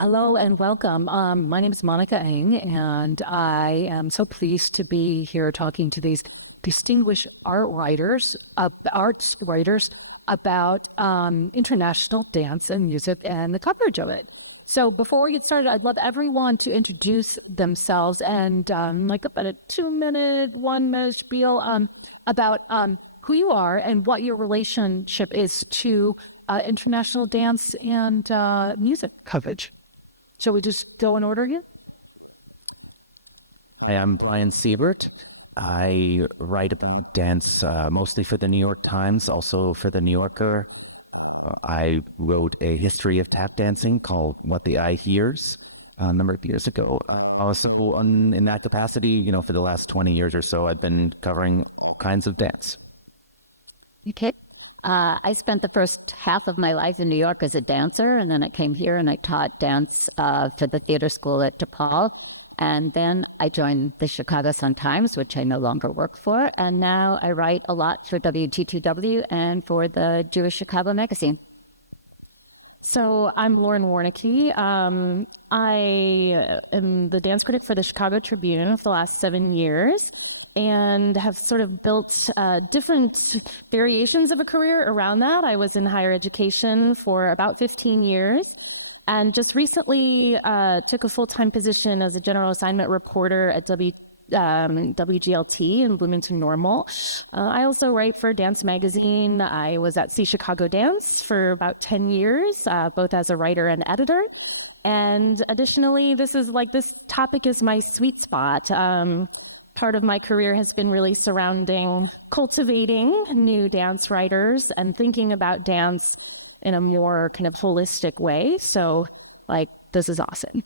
Hello and welcome. My name is Monica Eng, and I am so pleased to be here talking to these distinguished arts writers about international dance and music and the coverage of it. So before we get started, I'd love everyone to introduce themselves and like about a 2-minute, 1-minute spiel about who you are and what your relationship is to international dance and music coverage. Shall we just go in order here? Hi, I'm Brian Seibert. I write about dance mostly for the New York Times, also for the New Yorker. I wrote a history of tap dancing called What the Eye Hears a number of years ago. Also, in that capacity, for the last 20 years or so, I've been covering all kinds of dance. Okay. I spent the first half of my life in New York as a dancer, and then I came here and I taught dance for the theater school at DePaul. And then I joined the Chicago Sun-Times, which I no longer work for. And now I write a lot for WGTW and for the Jewish Chicago magazine. So I'm Lauren Warnecke. I am the dance critic for the Chicago Tribune for the last 7 years, and have sort of built different variations of a career around that. I was in higher education for about 15 years and just recently took a full-time position as a general assignment reporter at WGLT in Bloomington Normal. I also write for Dance Magazine. I was at See Chicago Dance for about 10 years, both as a writer and editor. And additionally, this topic is my sweet spot. Part of my career has been really surrounding cultivating new dance writers and thinking about dance in a more kind of holistic way. So, this is awesome.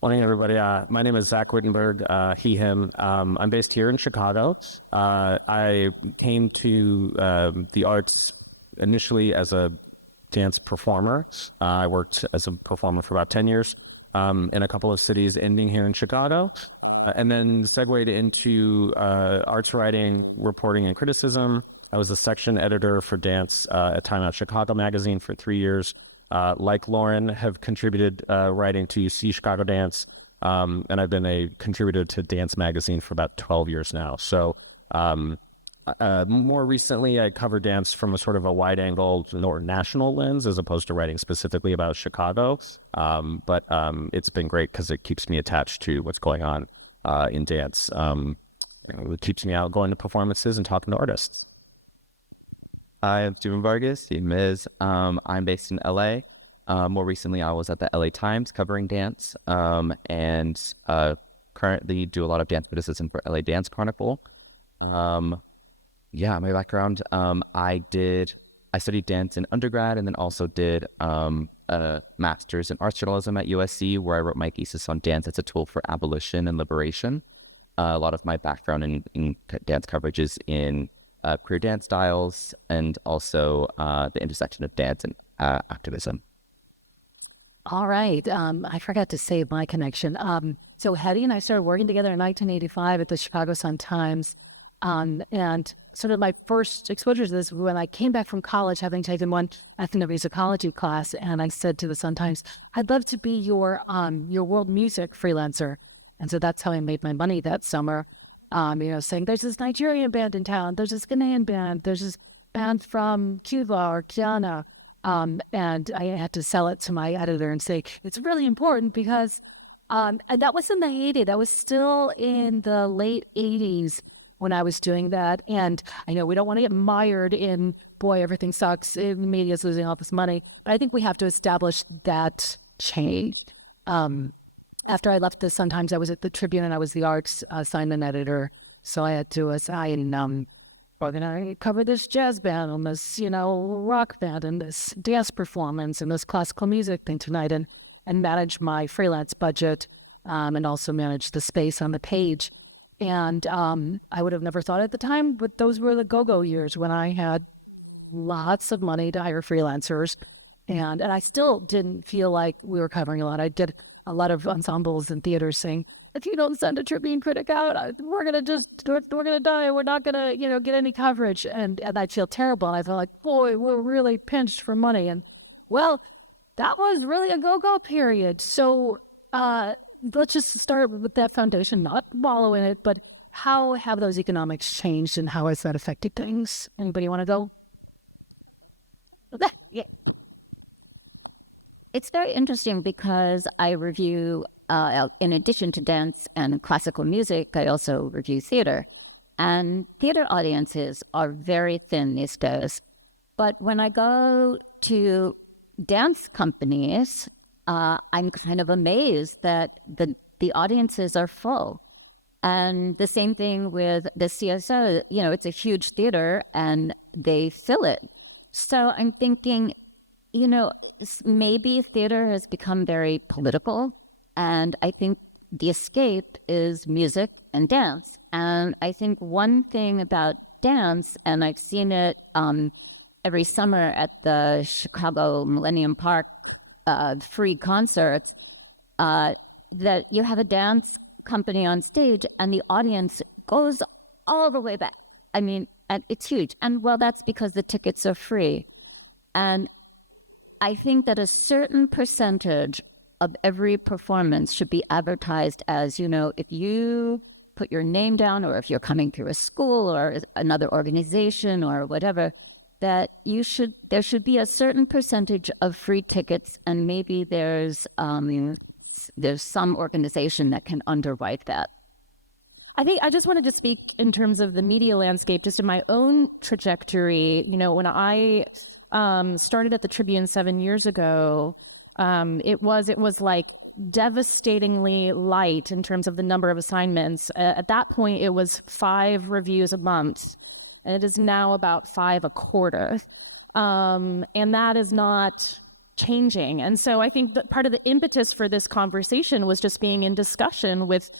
Morning, everybody. My name is Zach Whittenburg, he, him. I'm based here in Chicago. I came to the arts initially as a dance performer. I worked as a performer for about 10 years. In a couple of cities, ending here in Chicago, and then segued into arts writing, reporting, and criticism. I was a section editor for dance at Time Out Chicago magazine for 3 years. Like Lauren, have contributed writing to See Chicago Dance, and I've been a contributor to Dance Magazine for about 12 years now. So more recently, I cover dance from a sort of a wide-angle or national lens, as opposed to writing specifically about Chicago. But it's been great because it keeps me attached to what's going on in dance. It keeps me out going to performances and talking to artists. Hi, I'm Stephen Vargas. I'm based in LA. More recently, I was at the LA Times covering dance, and currently do a lot of dance criticism for LA Dance Chronicle. My background, I studied dance in undergrad and then also did a master's in arts journalism at USC, where I wrote my thesis on dance as a tool for abolition and liberation. A lot of my background in dance coverage is in queer dance styles and also the intersection of dance and activism. All right. I forgot to say my connection. So Hedy and I started working together in 1985 at the Chicago Sun-Times. And sort of my first exposure to this was when I came back from college, having taken one ethnomusicology class, and I said to the Sun-Times, "I'd love to be your world music freelancer." And so that's how I made my money that summer. Saying there's this Nigerian band in town, there's this Ghanaian band, there's this band from Cuba or Guyana, and I had to sell it to my editor and say it's really important because, and that was in the 80s. That was still in the late 80s. When I was doing that. And I know we don't want to get mired in, boy, everything sucks, the media's losing all this money. I think we have to establish that change. After I left the Sun-Times, I was at the Tribune and I was the arts assignment editor. So I had to assign, we're going to cover this jazz band and this, rock band and this dance performance and this classical music thing tonight, and manage my freelance budget and also manage the space on the page. And I would have never thought at the time, but those were the go-go years when I had lots of money to hire freelancers. And I still didn't feel like we were covering a lot. I did a lot of ensembles and theaters saying, if you don't send a Tribune critic out, we're going to die. We're not going to, get any coverage. And I'd feel terrible. And I felt like, boy, we're really pinched for money. And well, that was really a go-go period. So let's just start with that foundation, not wallow in it, but how have those economics changed and how has that affected things? Anybody want to go? Yeah. It's very interesting because I review, in addition to dance and classical music, I also review theater. And theater audiences are very thin these days. But when I go to dance companies, I'm kind of amazed that the audiences are full. And the same thing with the CSO, it's a huge theater and they fill it. So I'm thinking, maybe theater has become very political. And I think the escape is music and dance. And I think one thing about dance, and I've seen it every summer at the Chicago Millennium Park free concerts, that you have a dance company on stage and the audience goes all the way back. I mean, and it's huge. And well, that's because the tickets are free. And I think that a certain percentage of every performance should be advertised as, if you put your name down or if you're coming through a school or another organization or whatever, that there should be a certain percentage of free tickets, and maybe there's some organization that can underwrite that. I think I just wanted to speak in terms of the media landscape, just in my own trajectory. When I started at the Tribune 7 years ago, it was like devastatingly light in terms of the number of assignments. At that point, it was 5 reviews a month. And it is now about 5 a quarter. And that is not changing. And so I think that part of the impetus for this conversation was just being in discussion with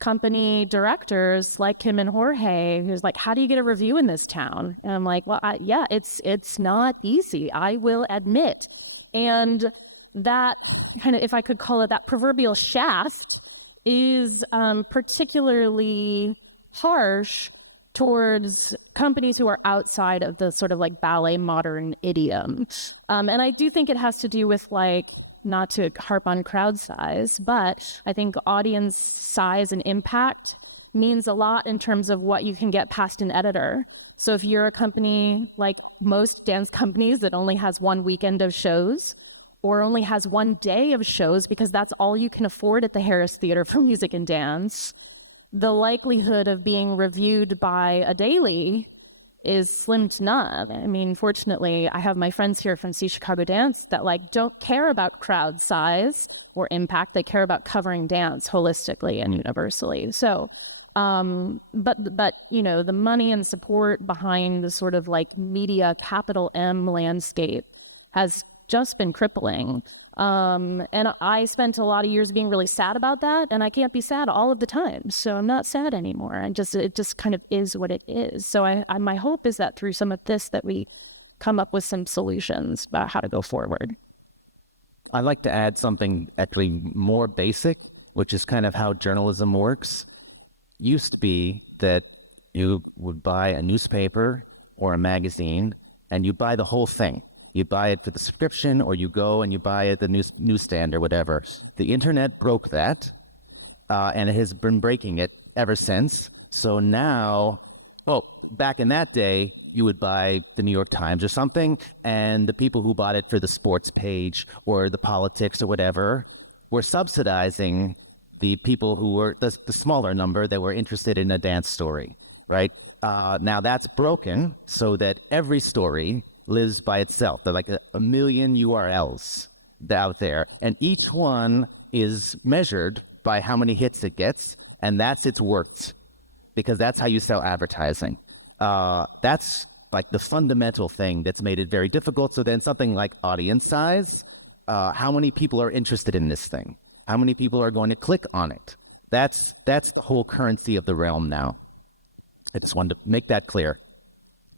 company directors like Kim and Jorge, who's like, how do you get a review in this town? And I'm like, well, it's not easy, I will admit. And that kind of, if I could call it, that proverbial shaft is particularly harsh towards companies who are outside of the sort of like ballet modern idiom. And I do think it has to do with, like, not to harp on crowd size, but I think audience size and impact means a lot in terms of what you can get past an editor. So if you're a company like most dance companies that only has one weekend of shows or only has one day of shows because that's all you can afford at the Harris Theater for Music and Dance, the likelihood of being reviewed by a daily is slim to none. I mean, fortunately, I have my friends here from See Chicago Dance that don't care about crowd size or impact. They care about covering dance holistically and universally. So, but the money and support behind the sort of like media capital M landscape has just been crippling. And I spent a lot of years being really sad about that, and I can't be sad all of the time. So I'm not sad anymore. It just kind of is what it is. So my hope is that through some of this, that we come up with some solutions about how to go forward. I'd like to add something actually more basic, which is kind of how journalism works. Used to be that you would buy a newspaper or a magazine and you buy the whole thing. You buy it for the subscription, or you go and you buy it at the newsstand or whatever. The internet broke that, and it has been breaking it ever since. So now, back in that day, you would buy the New York Times or something, and the people who bought it for the sports page or the politics or whatever were subsidizing the people who were the smaller number that were interested in a dance story, right? Now that's broken so that every story lives by itself. There are like a million URLs out there, and each one is measured by how many hits it gets, and that's its worth, because that's how you sell advertising. That's like the fundamental thing that's made it very difficult. So then something like audience size, how many people are interested in this thing? How many people are going to click on it? That's the whole currency of the realm now. I just wanted to make that clear.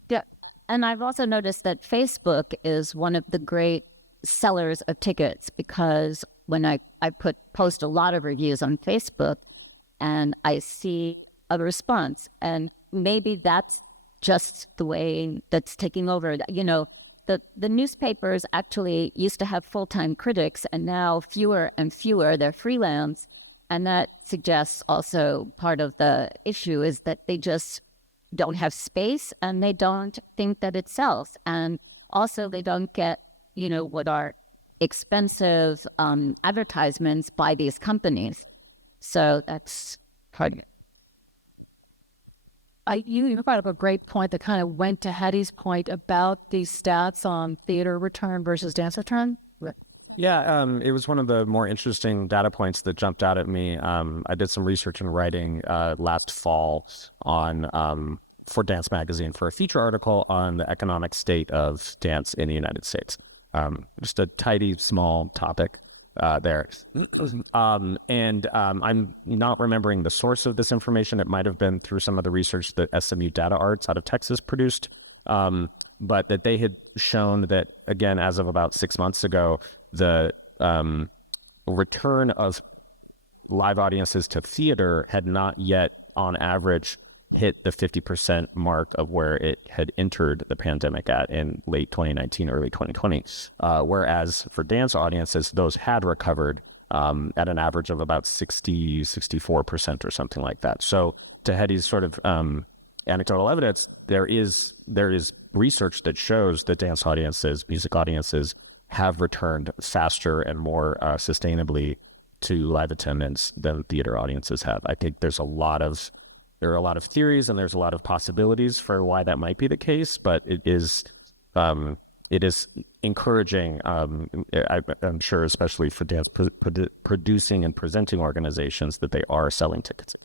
Yeah. And I've also noticed that Facebook is one of the great sellers of tickets, because when I post a lot of reviews on Facebook and I see a response, and maybe that's just the way that's taking over. the newspapers actually used to have full-time critics, and now fewer and fewer. They're freelance. And that suggests also part of the issue is that they just don't have space, and they don't think that it sells. And also they don't get, what are expensive advertisements by these companies. So that's hard. You brought up a great point that kind of went to Hedy's point about these stats on theater return versus dance return. Yeah, it was one of the more interesting data points that jumped out at me. I did some research and writing last fall on for Dance Magazine for a feature article on the economic state of dance in the United States. Just a tidy, small topic there. And I'm not remembering the source of this information. It might have been through some of the research that SMU Data Arts out of Texas produced, but that they had shown that, again, as of about 6 months ago, the return of live audiences to theater had not yet, on average, hit the 50% mark of where it had entered the pandemic at in late 2019, early 2020. Whereas for dance audiences, those had recovered at an average of about 64% or something like that. So to Hedy's sort of anecdotal evidence, there is research that shows that dance audiences, music audiences, have returned faster and more sustainably to live attendance than theater audiences have. I think there are a lot of theories and there's a lot of possibilities for why that might be the case, but it is encouraging. I'm sure, especially for dance producing and presenting organizations, that they are selling tickets.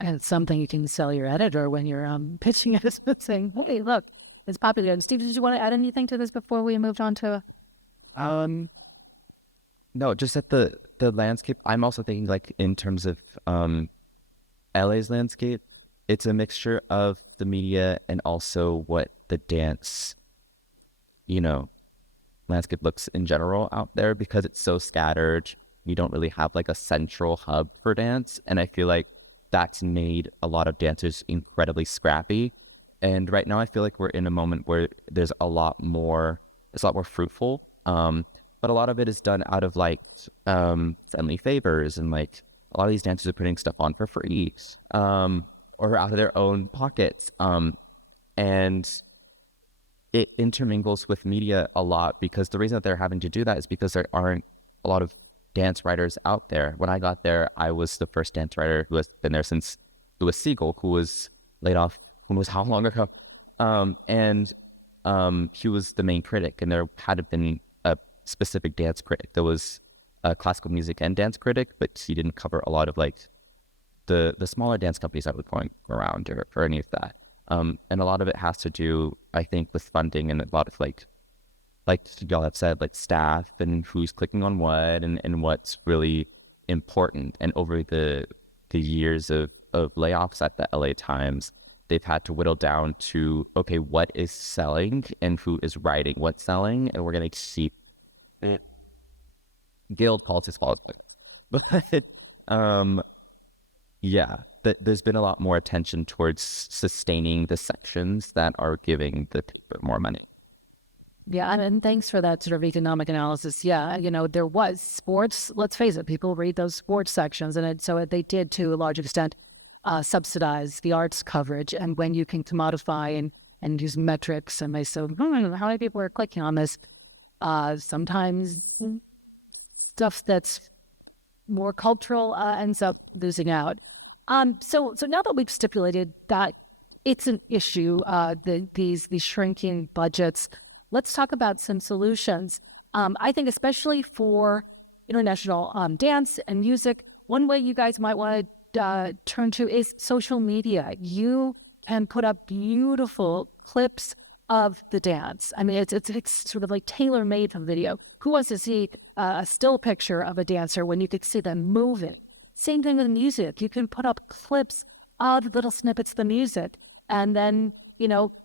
And it's something you can sell your editor when you're pitching it, saying, "Hey, look, it's popular." And Steve, did you want to add anything to this before we moved on to? No, just at the landscape. I'm also thinking, like, in terms of LA's landscape, it's a mixture of the media and also what the dance, landscape looks in general out there, because it's so scattered. You don't really have like a central hub for dance, and I feel like that's made a lot of dancers incredibly scrappy. And right now I feel like we're in a moment where it's a lot more fruitful. But a lot of it is done out of like friendly favors, and like a lot of these dancers are putting stuff on for free, or out of their own pockets. And it intermingles with media a lot, because the reason that they're having to do that is because there aren't a lot of dance writers out there. When I got there, I was the first dance writer who has been there since Louis Siegel, who was laid off, who was how long ago? And he was the main critic, and there had been a specific dance critic. There was a classical music and dance critic, but he didn't cover a lot of like the smaller dance companies that were going around or any of that. And a lot of it has to do, I think, with funding, and a lot of like y'all have said, like staff and who's clicking on what and what's really important. And over the years of layoffs at the LA Times, they've had to whittle down to, okay, what is selling and who is writing what's selling, and we're going to keep it. Guild politics. But there's been a lot more attention towards sustaining the sections that are giving the more money. Yeah, and thanks for that sort of economic analysis. Yeah, there was sports. Let's face it, people read those sports sections, and so they did, to a large extent, subsidize the arts coverage. And when you can commodify and use metrics, and they say, how many people are clicking on this? Sometimes stuff that's more cultural ends up losing out. So now that we've stipulated that it's an issue, these shrinking budgets, let's talk about some solutions. I think especially for international dance and music, one way you guys might want to turn to is social media. You can put up beautiful clips of the dance. I mean, it's sort of like tailor-made for video. Who wants to see a still picture of a dancer when you could see them moving? Same thing with music. You can put up clips of little snippets of the music, and then,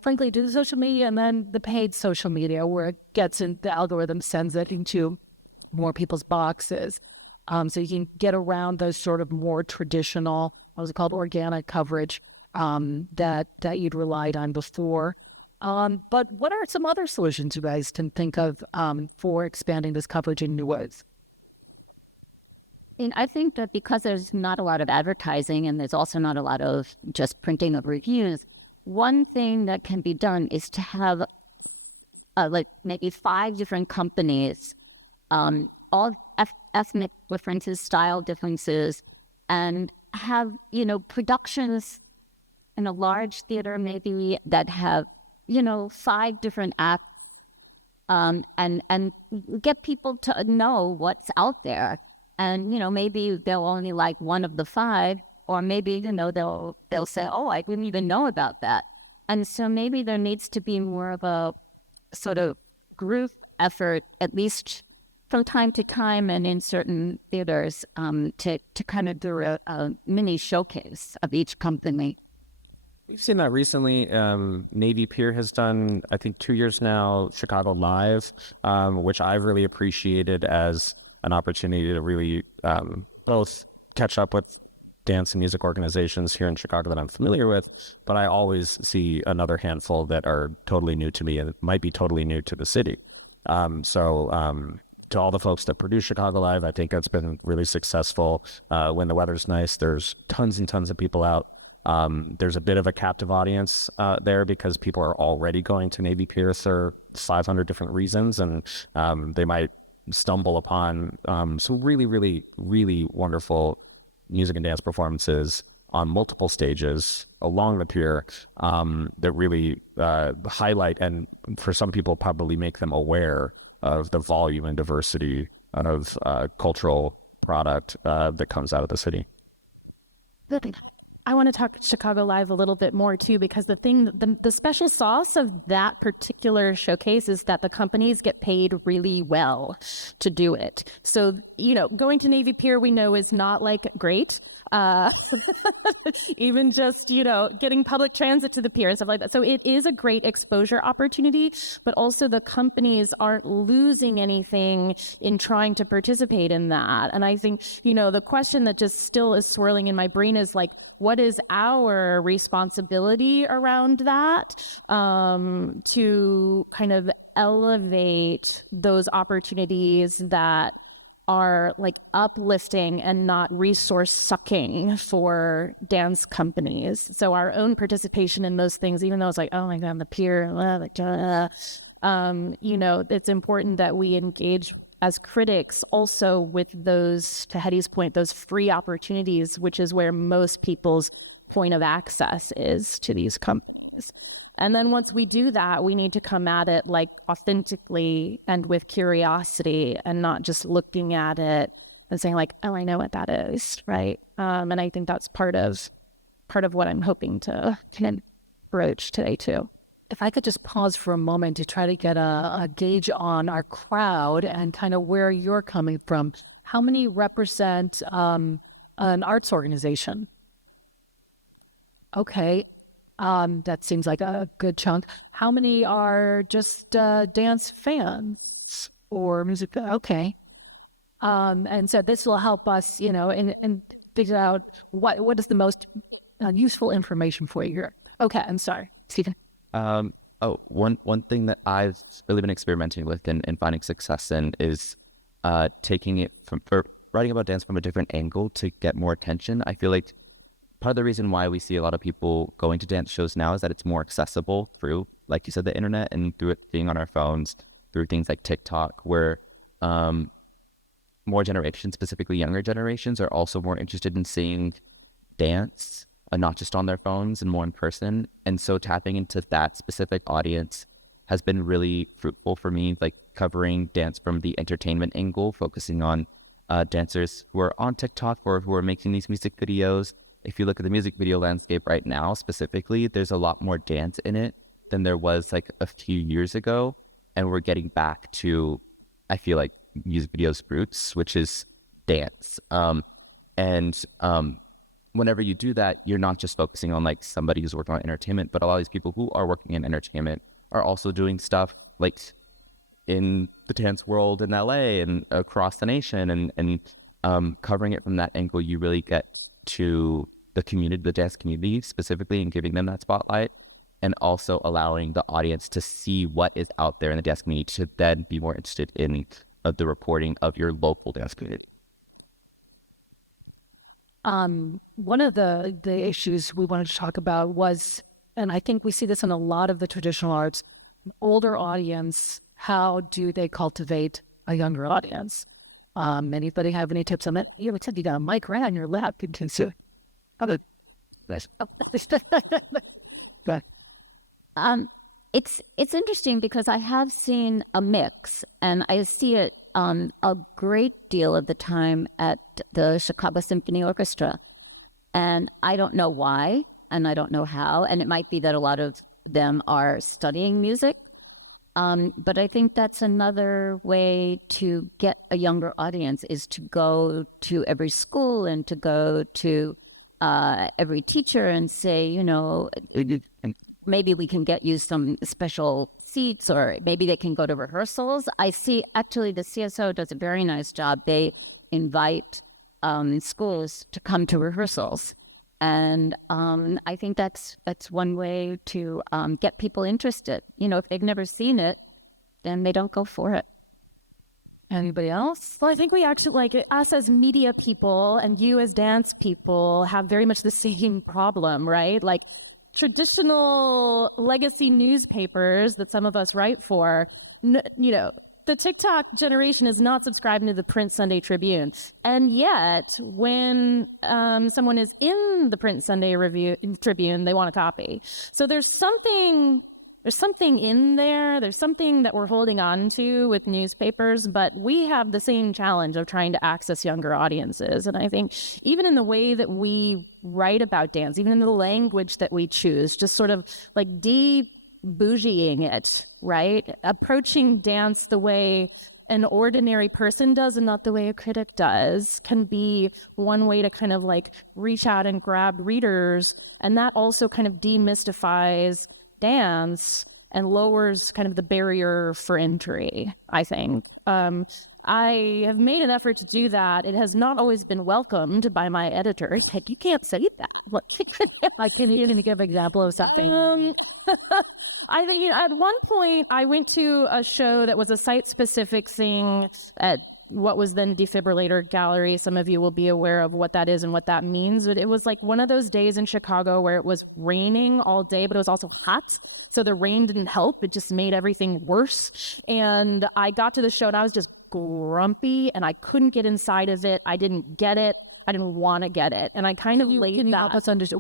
frankly, do the social media and then the paid social media, where it gets in, the algorithm sends it into more people's boxes. So you can get around those sort of more traditional, what was it called, organic coverage that you'd relied on before. But what are some other solutions you guys can think of for expanding this coverage in new ways? And I think that because there's not a lot of advertising and there's also not a lot of just printing of reviews, one thing that can be done is to have like maybe 5 different companies, all ethnic differences, style differences, and have, productions in a large theater maybe that have, 5 different acts, and get people to know what's out there. And, maybe they'll only like one of the 5, or maybe, they'll say, oh, I didn't even know about that. And so maybe there needs to be more of a sort of group effort, at least from time to time and in certain theaters, to kind of do a mini showcase of each company. We've seen that recently. Navy Pier has done, I think, 2 years now, Chicago Live, which I've really appreciated as an opportunity to really both catch up with dance and music organizations here in Chicago that I'm familiar with, but I always see another handful that are totally new to me and might be totally new to the city. To all the folks that produce Chicago Live, I think it's been really successful. When the weather's nice, there's tons and tons of people out. There's a bit of a captive audience there because people are already going to Navy Pier for 500 different reasons, and they might stumble upon some really, really, really wonderful music and dance performances on multiple stages along the pier that really highlight and for some people probably make them aware of the volume and diversity of cultural product that comes out of the city. I want to talk Chicago Live a little bit more too, because the special sauce of that particular showcase is that the companies get paid really well to do it. So, going to Navy Pier, we know is not like great. Even just, getting public transit to the pier and stuff like that. So it is a great exposure opportunity, but also the companies aren't losing anything in trying to participate in that. And I think, the question that just still is swirling in my brain is like, what is our responsibility around that to kind of elevate those opportunities that are like uplifting and not resource sucking for dance companies? So our own participation in those things, even though it's like, oh my God, the pier, it's important that we engage as critics also with those, to Hedy's point, those free opportunities, which is where most people's point of access is to these companies. And then once we do that, we need to come at it like authentically and with curiosity, and not just looking at it and saying like, oh, I know what that is, right? And I think that's part of what I'm hoping to broach today too. If I could just pause for a moment to try to get a gauge on our crowd and kind of where you're coming from. How many represent an arts organization? Okay, that seems like a good chunk. How many are just dance fans or music? Okay, and so this will help us, and figure out what is the most useful information for you here. Okay, I'm sorry, Stephen. One thing that I've really been experimenting with and finding success in is taking it for writing about dance from a different angle to get more attention. I feel like part of the reason why we see a lot of people going to dance shows now is that it's more accessible through, like you said, the internet, and through it being on our phones, through things like TikTok, where more generations, specifically younger generations, are also more interested in seeing dance, not just on their phones and more in person. And so tapping into that specific audience has been really fruitful for me, like covering dance from the entertainment angle, focusing on dancers who are on TikTok or who are making these music videos. If you look at the music video landscape right now specifically, there's a lot more dance in it than there was like a few years ago. And we're getting back to, I feel like, music videos' roots, which is dance. Whenever you do that, you're not just focusing on like somebody who's working on entertainment, but a lot of these people who are working in entertainment are also doing stuff like in the dance world in LA and across the nation, and covering it from that angle, you really get to the community, the dance community specifically, and giving them that spotlight. and also allowing the audience to see what is out there in the dance community to then be more interested in the reporting of your local dance community. One of the issues we wanted to talk about was, and I think we see this in a lot of the traditional arts, older audience, how do they cultivate a younger audience? Anybody have any tips on that? You said you got a mic right on your lap. It's interesting because I have seen a mix, and I see it a great deal of the time at the Chicago Symphony Orchestra. And I don't know why, and I don't know how, and it might be that a lot of them are studying music. But I think that's another way to get a younger audience, is to go to every school and to go to every teacher and say, you know, maybe we can get you some special seats, or maybe they can go to rehearsals. I see actually the CSO does a very nice job. They invite schools to come to rehearsals. And I think that's one way to get people interested. You know, if they've never seen it, then they don't go for it. Anybody else? Well, I think we actually, like, us as media people and you as dance people have very much the same problem, right? Like, traditional legacy newspapers that some of us write for, you know, the TikTok generation is not subscribing to the print Sunday Tribune. And yet, when someone is in the print Sunday Tribune, they want a copy. So there's something in there. There's something that we're holding on to with newspapers, but we have the same challenge of trying to access younger audiences. And I think even in the way that write about dance, even in the language that we choose, just sort of like bougieing it, right? Approaching dance the way an ordinary person does and not the way a critic does can be one way to kind of like reach out and grab readers. And that also kind of demystifies dance and lowers kind of the barrier for entry, I think. I have made an effort to do that. It has not always been welcomed by my editor. Like, you can't say that. I can even give an example of something. I think, you know, at one point I went to a show that was a site-specific thing at what was then Defibrillator Gallery. Some of you will be aware of what that is and what that means. But it was like one of those days in Chicago where it was raining all day, but it was also hot. So the rain didn't help. It just made everything worse. And I got to the show and I was just grumpy and I couldn't get inside of it. I didn't get it. I didn't want to get it. And I kind of laid that.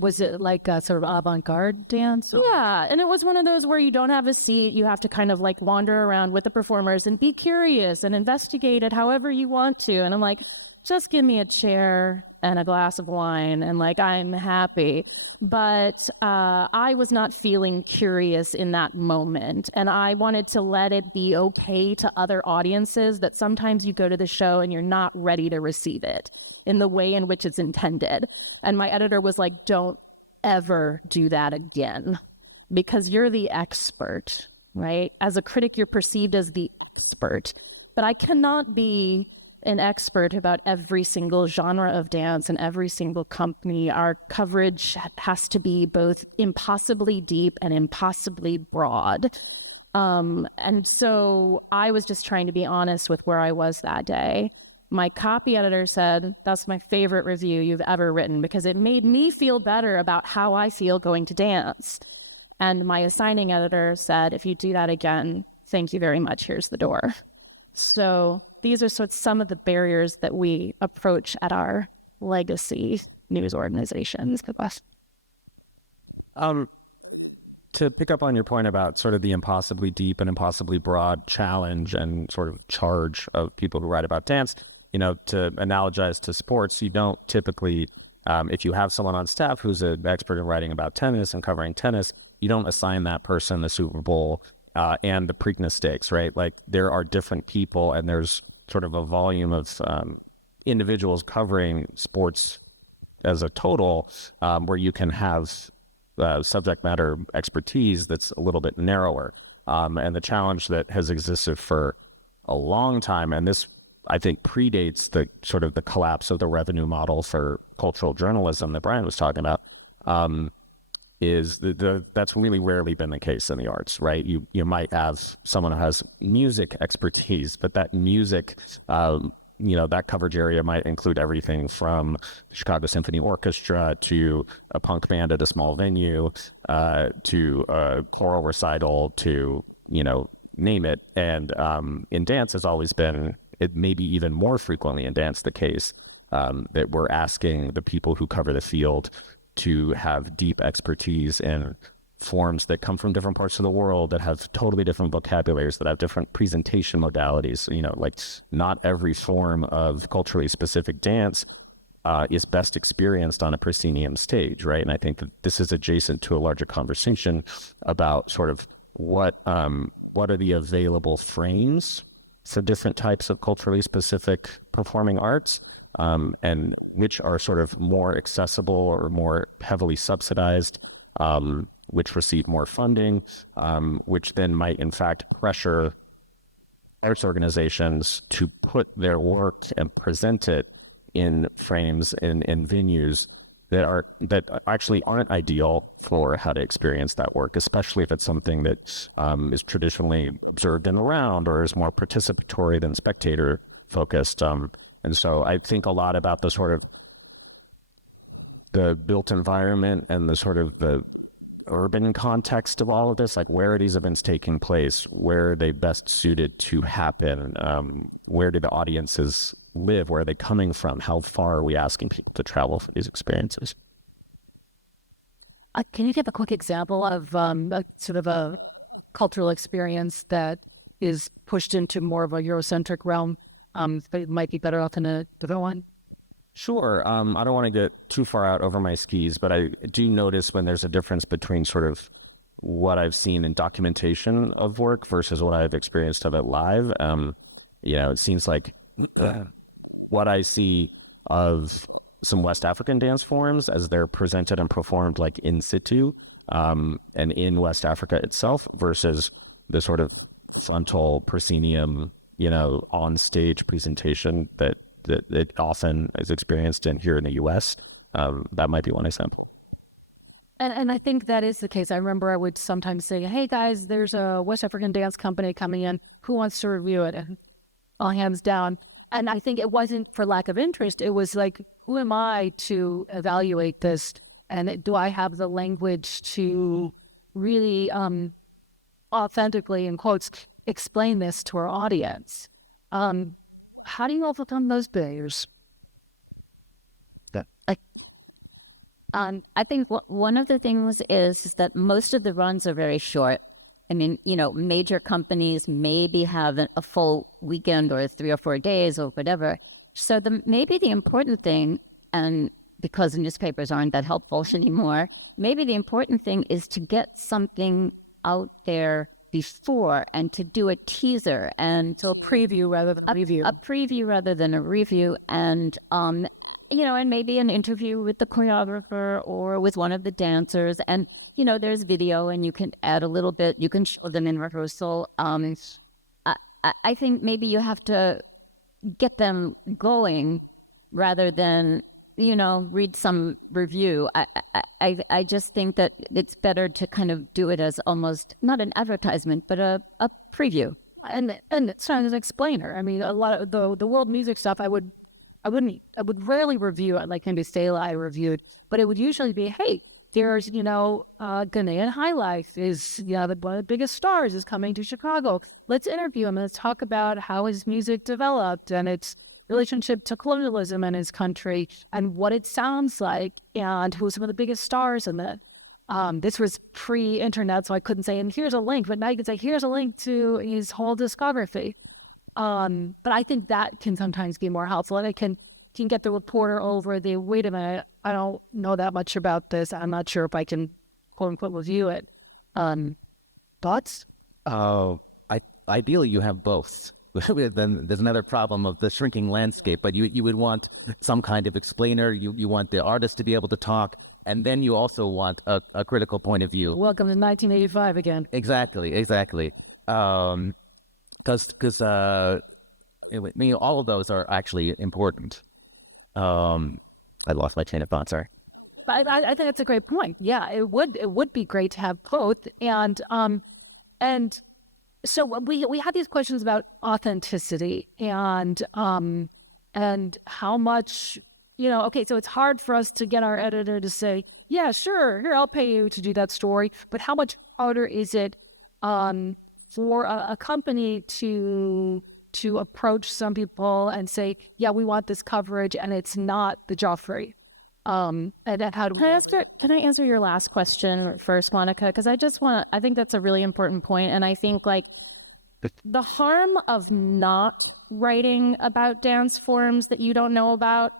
Was it like a sort of avant-garde dance? Yeah. And it was one of those where you don't have a seat. You have to kind of like wander around with the performers and be curious and investigate it however you want to. And I'm like, just give me a chair and a glass of wine and like, I'm happy. But I was not feeling curious in that moment. And I wanted to let it be okay to other audiences that sometimes you go to the show and you're not ready to receive it in the way in which it's intended. And my editor was like, don't ever do that again, because you're the expert, right? As a critic, you're perceived as the expert, but I cannot be an expert about every single genre of dance and every single company. Our coverage has to be both impossibly deep and impossibly broad. And so I was just trying to be honest with where I was that day. My copy editor said, that's my favorite review you've ever written because it made me feel better about how I feel going to dance. And my assigning editor said, if you do that again, thank you very much. Here's the door. So these are some of the barriers that we approach at our legacy news organizations. To pick up on your point about sort of the impossibly deep and impossibly broad challenge and sort of charge of people who write about dance, you know, to analogize to sports, you don't typically, if you have someone on staff who's an expert in writing about tennis and covering tennis, you don't assign that person the Super Bowl and the Preakness Stakes, right? Like, there are different people and there's sort of a volume of individuals covering sports as a total where you can have subject matter expertise that's a little bit narrower. And the challenge that has existed for a long time, and this, I think, predates the sort of the collapse of the revenue model for cultural journalism that Brian was talking about, is that's really rarely been the case in the arts, right? You might have someone who has music expertise, but that music, that coverage area might include everything from Chicago Symphony Orchestra to a punk band at a small venue, to a choral recital, to, name it. And in dance has always been, it may be even more frequently in dance the case, that we're asking the people who cover the field to have deep expertise in forms that come from different parts of the world, that have totally different vocabularies, that have different presentation modalities. Like not every form of culturally specific dance is best experienced on a proscenium stage, right? And I think that this is adjacent to a larger conversation about sort of what are the available frames for different types of culturally specific performing arts, and which are sort of more accessible or more heavily subsidized, which receive more funding, which then might in fact pressure arts organizations to put their work and present it in frames in venues that actually aren't ideal for how to experience that work, especially if it's something that is traditionally observed in a round or is more participatory than spectator focused. And so I think a lot about the sort of the built environment and the sort of the urban context of all of this, like where are these events taking place? Where are they best suited to happen? Where do the audiences live? Where are they coming from? How far are we asking people to travel for these experiences? Can you give a quick example of a sort of a cultural experience that is pushed into more of a Eurocentric realm? It might be better off in a different one. Sure. I don't want to get too far out over my skis, but I do notice when there's a difference between sort of what I've seen in documentation of work versus what I've experienced of it live. It seems like what I see of some West African dance forms as they're presented and performed like in situ, and in West Africa itself versus the sort of frontal proscenium, on stage presentation that it often is experienced in here in the U.S. That might be one example. And I think that is the case. I remember I would sometimes say, hey guys, there's a West African dance company coming in. Who wants to review it? And all hands down. And I think it wasn't for lack of interest. It was like, who am I to evaluate this? And do I have the language to really authentically, in quotes, explain this to our audience? How do you overcome those barriers? I think one of the things is that most of the runs are very short. I mean, major companies maybe have a full weekend or 3 or 4 days or whatever. So maybe the important thing, and because the newspapers aren't that helpful anymore, maybe the important thing is to get something out there before and to do a teaser and So a preview rather than a review. A preview rather than a review, and and maybe an interview with the choreographer or with one of the dancers, and there's video and you can add a little bit, you can show them in rehearsal. I think maybe you have to get them going rather than read some review. I just think that it's better to kind of do it as almost not an advertisement, but a preview. And it's not an explainer. I mean, a lot of the world music stuff, I would rarely review it, like maybe Stella I reviewed, but it would usually be, hey, there's, Ghanaian High Life is, one of the biggest stars is coming to Chicago. Let's interview him. Let's talk about how his music developed and its relationship to colonialism in his country and what it sounds like and who some of the biggest stars in it. This was pre-internet, so I couldn't say, and here's a link, but now you can say, here's a link to his whole discography. But I think that can sometimes be more helpful, and it can get the reporter over the, wait a minute, I don't know that much about this. I'm not sure if I can, quote unquote, review it. Thoughts? Ideally, you have both. Then there's another problem of the shrinking landscape, but you would want some kind of explainer. You want the artist to be able to talk, and then you also want a critical point of view. Welcome to 1985 again. Exactly. Because all of those are actually important. I lost my train of thought, sorry. But I think that's a great point. Yeah, it would be great to have both. And so we had these questions about authenticity and how much, okay, so it's hard for us to get our editor to say, yeah, sure, here, I'll pay you to do that story. But how much harder is it for a company to approach some people and say, yeah, we want this coverage, and it's not the Joffrey. And then how do Can I answer your last question first, Monica? Because I think that's a really important point. And I think like the harm of not writing about dance forms that you don't know about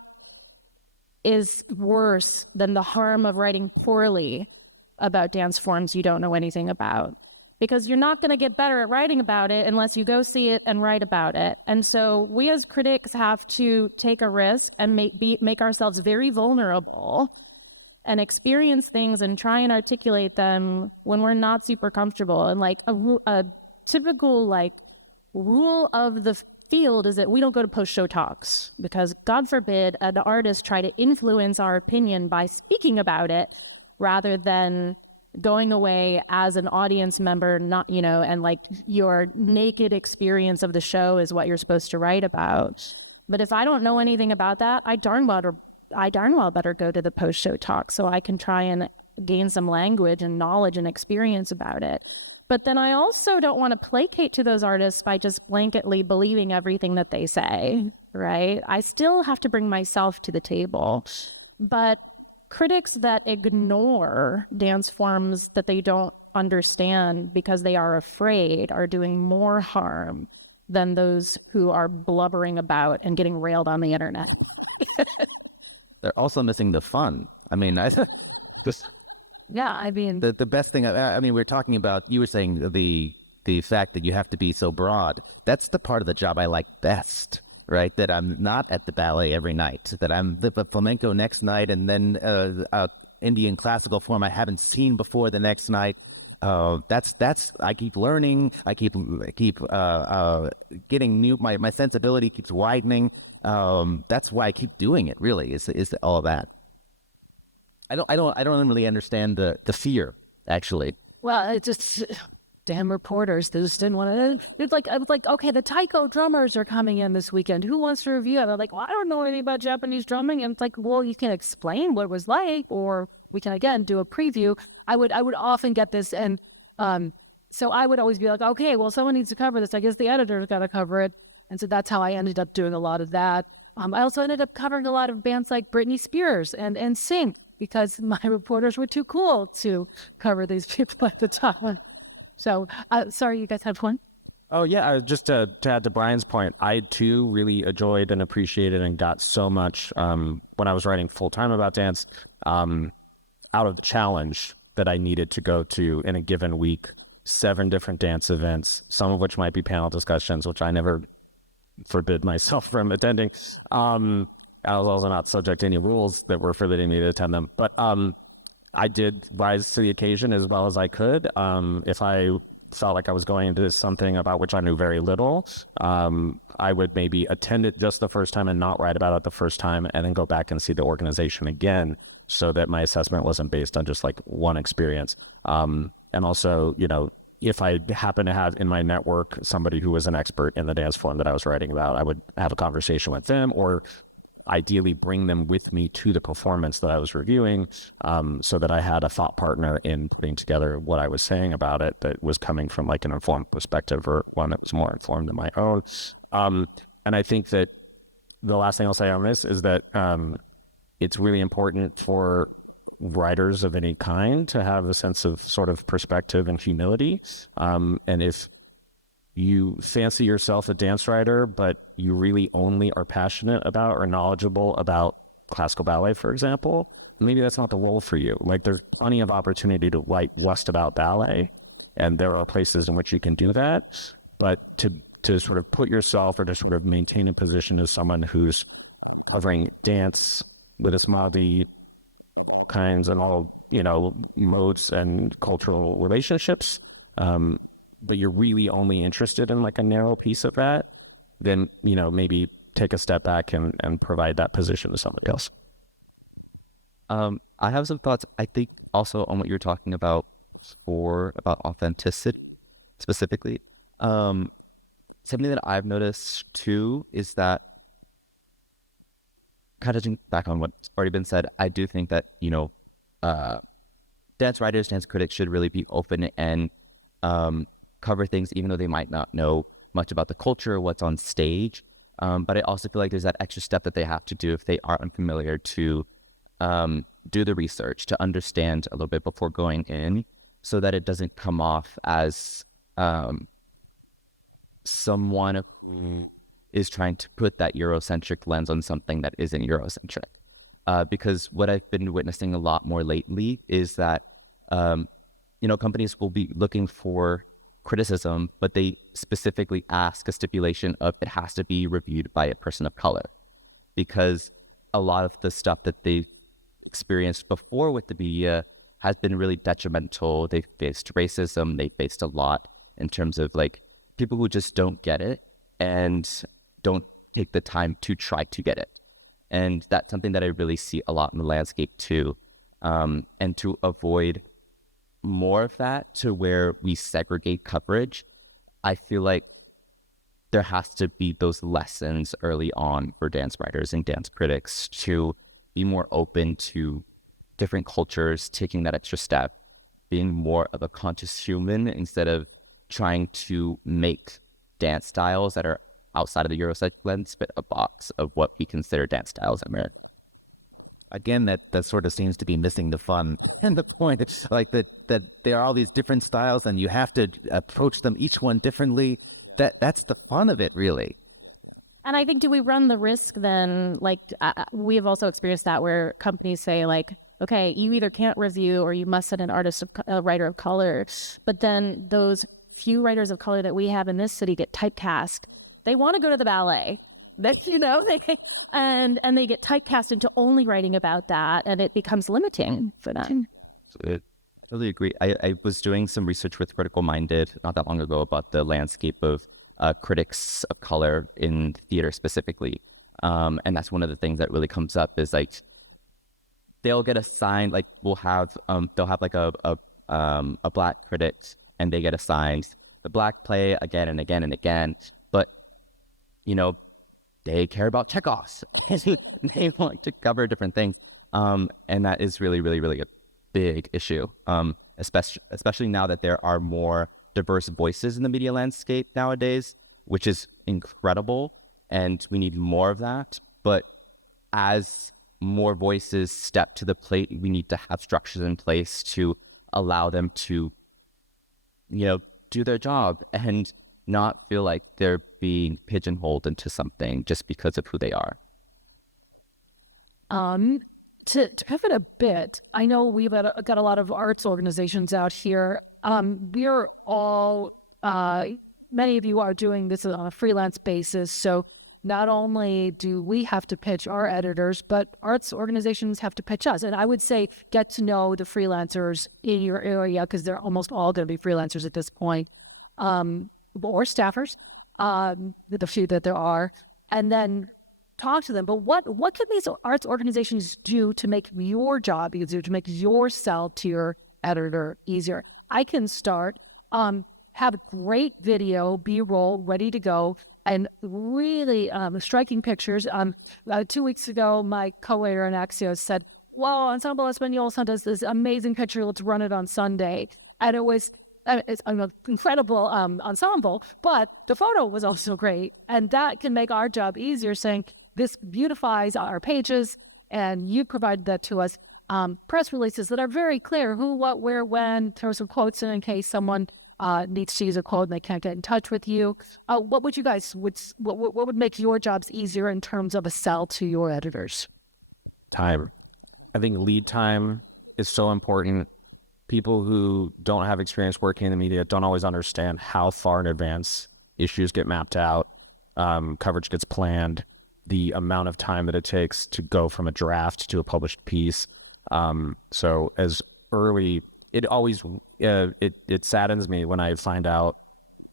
is worse than the harm of writing poorly about dance forms you don't know anything about. Because you're not going to get better at writing about it unless you go see it and write about it. And so we as critics have to take a risk and make ourselves very vulnerable and experience things and try and articulate them when we're not super comfortable. And like a typical like rule of the field is that we don't go to post-show talks because, God forbid, an artist try to influence our opinion by speaking about it rather than going away as an audience member, not, and like your naked experience of the show is what you're supposed to write about. But if I don't know anything about that, I darn well better go to the post-show talk so I can try and gain some language and knowledge and experience about it. But then I also don't want to placate to those artists by just blanketly believing everything that they say, right? I still have to bring myself to the table. But critics that ignore dance forms that they don't understand because they are afraid are doing more harm than those who are blubbering about and getting railed on the internet. They're also missing the fun. I mean, Yeah, I mean, the best thing. I mean, we're talking about. You were saying the fact that you have to be so broad. That's the part of the job I like best. Right, that I'm not at the ballet every night, that I'm the flamenco next night, and then Indian classical form I haven't seen before the next night. That's I keep learning. I keep getting new. My sensibility keeps widening. That's why I keep doing it. Really, is all of that. I don't really understand the fear actually. well, it just damn reporters. They just didn't want to. I was like, okay, the taiko drummers are coming in this weekend. Who wants to review it? And I'm like, well, I don't know anything about Japanese drumming. And it's like, well, you can explain what it was like, or we can again do a preview. I would often get this, and so I would always be like, okay, well, someone needs to cover this. I guess the editor's got to cover it, and so that's how I ended up doing a lot of that. I also ended up covering a lot of bands like Britney Spears and Sing because my reporters were too cool to cover these people at the time. So, sorry, you guys have one? Oh, yeah. Just to add to Brian's point, I, too, really enjoyed and appreciated and got so much when I was writing full-time about dance out of challenge that I needed to go to in a given week, 7 different dance events, some of which might be panel discussions, which I never forbid myself from attending. I was also not subject to any rules that were forbidding me to attend them. But I did rise to the occasion as well as I could. If I felt like I was going into something about which I knew very little, I would maybe attend it just the first time and not write about it the first time, and then go back and see the organization again so that my assessment wasn't based on just like one experience. And also, if I happen to have in my network somebody who was an expert in the dance form that I was writing about, I would have a conversation with them, or ideally bring them with me to the performance that I was reviewing, so that I had a thought partner in putting together what I was saying about it that was coming from like an informed perspective, or one that was more informed than my own. And I think that the last thing I'll say on this is that it's really important for writers of any kind to have a sense of sort of perspective and humility. And if you fancy yourself a dance writer, but you really only are passionate about or knowledgeable about classical ballet, for example, maybe that's not the role for you. Like, there's plenty of opportunity to write just about ballet, and there are places in which you can do that. But to sort of put yourself, or to sort of maintain a position as someone who's covering dance with its Madi kinds and all, modes and cultural relationships, but you're really only interested in like a narrow piece of that, then, maybe take a step back and provide that position to somebody else. I have some thoughts. I think also on what you're talking about about authenticity specifically. Something that I've noticed too is that, kind of back on what's already been said, I do think that, dance writers, dance critics should really be open and cover things even though they might not know much about the culture or what's on stage. But I also feel like there's that extra step that they have to do if they are unfamiliar to do the research, to understand a little bit before going in, so that it doesn't come off as someone who is trying to put that Eurocentric lens on something that isn't Eurocentric. Because what I've been witnessing a lot more lately is that, companies will be looking for criticism, but they specifically ask a stipulation of it has to be reviewed by a person of color, because a lot of the stuff that they've experienced before with the media has been really detrimental. They've faced racism. They faced a lot in terms of like people who just don't get it and don't take the time to try to get it. And that's something that I really see a lot in the landscape too. And to avoid more of that, to where we segregate coverage, I feel like there has to be those lessons early on for dance writers and dance critics to be more open to different cultures, taking that extra step, being more of a conscious human instead of trying to make dance styles that are outside of the Eurocentric lens fit a box of what we consider dance styles in America. Again, that sort of seems to be missing the fun and the point. It's like that there are all these different styles and you have to approach them, each one differently. That's the fun of it, really. And I think, do we run the risk then, like, we have also experienced that where companies say, like, okay, you either can't review or you must set an writer of color. But then those few writers of color that we have in this city get typecast. They want to go to the ballet. That's, and they get typecast into only writing about that, and it becomes limiting for them. I totally agree. I was doing some research with Critical Minded not that long ago about the landscape of critics of color in theater specifically. And that's one of the things that really comes up is like, they'll get assigned, like they'll have like a black critic, and they get assigned the black play again and again and again. But, they care about Chekhov's. They want to cover different things. And that is really, really, really a big issue, especially now that there are more diverse voices in the media landscape nowadays, which is incredible, and we need more of that. But as more voices step to the plate, we need to have structures in place to allow them to, do their job and not feel like they're being pigeonholed into something just because of who they are. To pivot a bit, I know we've got a lot of arts organizations out here. We're all, many of you are doing this on a freelance basis. So not only do we have to pitch our editors, but arts organizations have to pitch us. And I would say get to know the freelancers in your area, because they're almost all going to be freelancers at this point, or staffers, the few that there are, and then talk to them. But what can these arts organizations do to make your job easier, to make your sell to your editor easier? I can start, have great video, B-roll ready to go, and really striking pictures. 2 weeks ago, my co-editor in Axios said, "Wow, Ensemble Español sent us this amazing picture. Let's run it on Sunday." And it was it's an incredible ensemble, but the photo was also great. And that can make our job easier, saying, this beautifies our pages, and you provide that to us. Press releases that are very clear, who, what, where, when. Throw some quotes in case someone needs to use a quote and they can't get in touch with you. What would you guys, what would make your jobs easier in terms of a sell to your editors? Time. I think lead time is so important. People who don't have experience working in the media don't always understand how far in advance issues get mapped out, coverage gets planned, the amount of time that it takes to go from a draft to a published piece. So as early, it always, it saddens me when I find out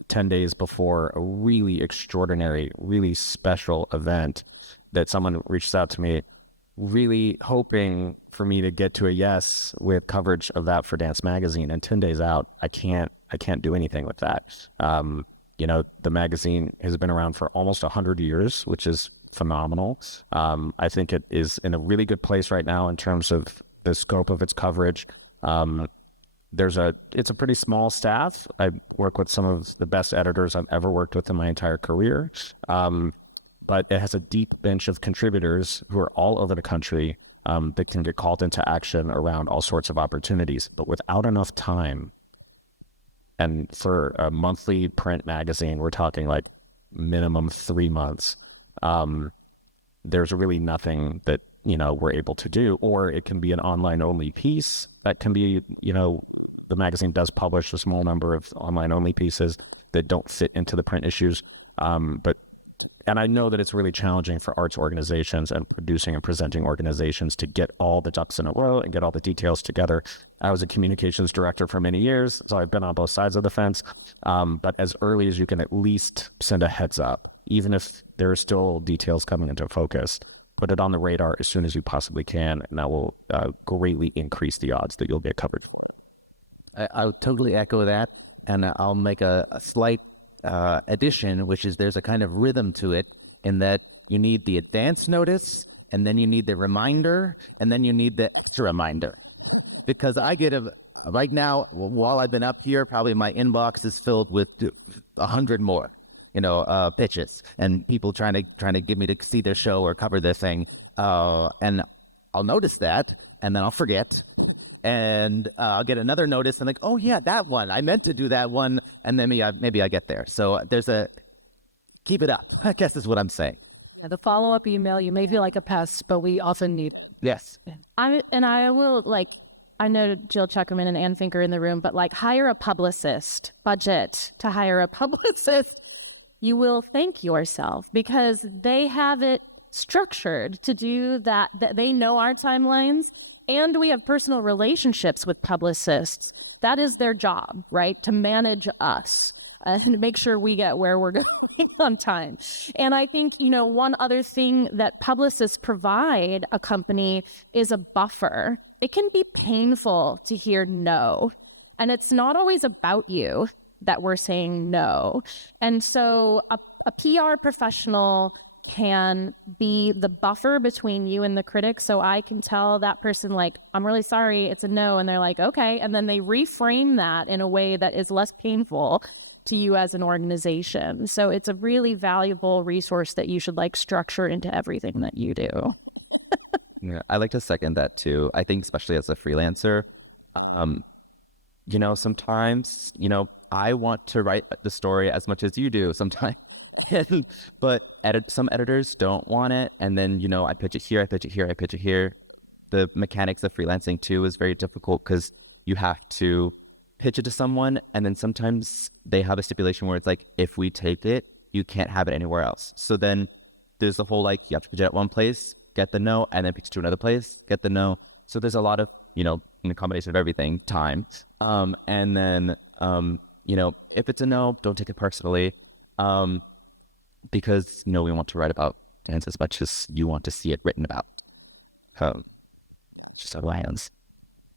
10 days before a really extraordinary, really special event that someone reaches out to me, really hoping for me to get to a yes with coverage of that for Dance Magazine, and 10 days out, I can't do anything with that. The magazine has been around for almost 100 years, which is phenomenal. I think it is in a really good place right now in terms of the scope of its coverage. It's a pretty small staff. I work with some of the best editors I've ever worked with in my entire career. But it has a deep bench of contributors who are all over the country that can get called into action around all sorts of opportunities. But without enough time, and for a monthly print magazine, we're talking like minimum 3 months, there's really nothing that, we're able to do. Or it can be an online only piece that can be, the magazine does publish a small number of online only pieces that don't fit into the print issues. And I know that it's really challenging for arts organizations and producing and presenting organizations to get all the ducks in a row and get all the details together. I was a communications director for many years, so I've been on both sides of the fence. But as early as you can at least send a heads up, even if there are still details coming into focus, put it on the radar as soon as you possibly can, and that will greatly increase the odds that you'll get coverage for. I'll totally echo that, and I'll make a slight addition, which is there's a kind of rhythm to it in that you need the advance notice, and then you need the reminder, and then you need the extra reminder. Because I get right now, while I've been up here, probably my inbox is filled with 100 more, pitches and people trying to get me to see their show or cover their thing. And I'll notice that, and then I'll forget. And I'll get another notice and like, oh yeah, that one. I meant to do that one, and then maybe I get there. So keep it up, I guess is what I'm saying. And the follow-up email, you may feel like a pest, but we often need. Yes. I will I know Jill Chuckerman and Ann Finker in the room, but hire a publicist, budget to hire a publicist. You will thank yourself because they have it structured to do that they know our timelines. And we have personal relationships with publicists. That is their job, right? To manage us and make sure we get where we're going on time. And I think, one other thing that publicists provide a company is a buffer. It can be painful to hear no. And it's not always about you that we're saying no. And so a PR professional can be the buffer between you and the critic. So I can tell that person, I'm really sorry, it's a no. And they're like, okay. And then they reframe that in a way that is less painful to you as an organization. So it's a really valuable resource that you should structure into everything that you do. Yeah, I like to second that too. I think especially as a freelancer, sometimes, I want to write the story as much as you do sometimes. But some editors don't want it, and then I pitch it here, I pitch it here, I pitch it here. The mechanics of freelancing too is very difficult because you have to pitch it to someone, and then sometimes they have a stipulation where it's like, if we take it, you can't have it anywhere else. So then there's the whole you have to pitch it at one place, get the no, and then pitch it to another place, get the no. So there's a lot of in a combination of everything, time, and then if it's a no, don't take it personally. Because we want to write about dance as much as you want to see it written about. Just a lens.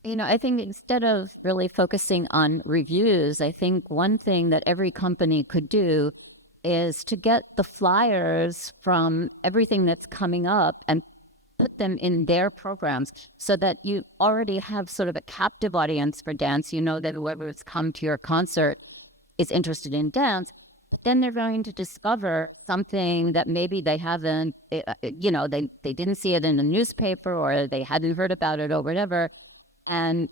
I think instead of really focusing on reviews, I think one thing that every company could do is to get the flyers from everything that's coming up and put them in their programs so that you already have sort of a captive audience for dance. That whoever's come to your concert is interested in dance. Then they're going to discover something that maybe they haven't, they didn't see it in the newspaper or they hadn't heard about it or whatever. And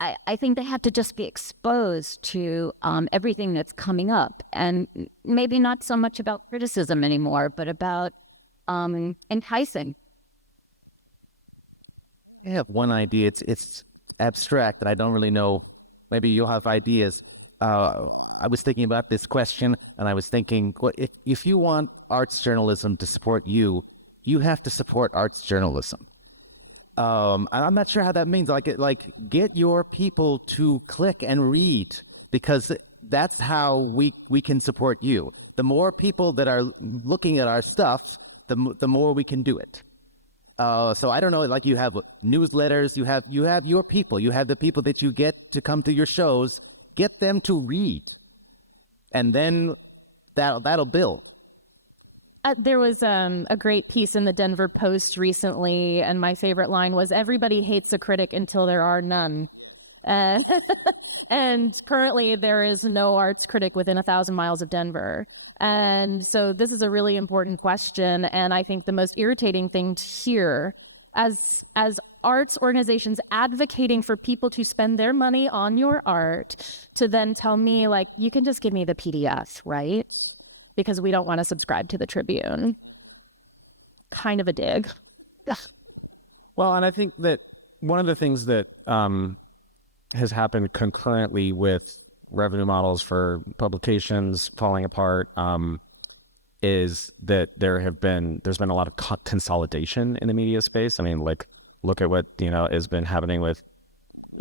I think they have to just be exposed to everything that's coming up, and maybe not so much about criticism anymore, but about enticing. I have one idea. It's abstract and I don't really know. Maybe you'll have ideas. I was thinking about this question, and I was thinking, well, if you want arts journalism to support you, you have to support arts journalism. I'm not sure how that means. Get your people to click and read, because that's how we can support you. The more people that are looking at our stuff, the more we can do it. So I don't know, like you have newsletters, you have your people, you have the people that you get to come to your shows, get them to read, and then that'll build. There was a great piece in the Denver Post recently, and my favorite line was, "Everybody hates a critic until there are none." And and currently there is no arts critic within 1,000 miles of Denver. And so this is a really important question. And I think the most irritating thing to hear as arts organizations advocating for people to spend their money on your art, to then tell me, like, you can just give me the PDF, right? Because we don't want to subscribe to the Tribune. Kind of a dig. Well, and I think that one of the things that has happened concurrently with revenue models for publications falling apart is that there's been a lot of consolidation in the media space. I mean, like, look at what has been happening with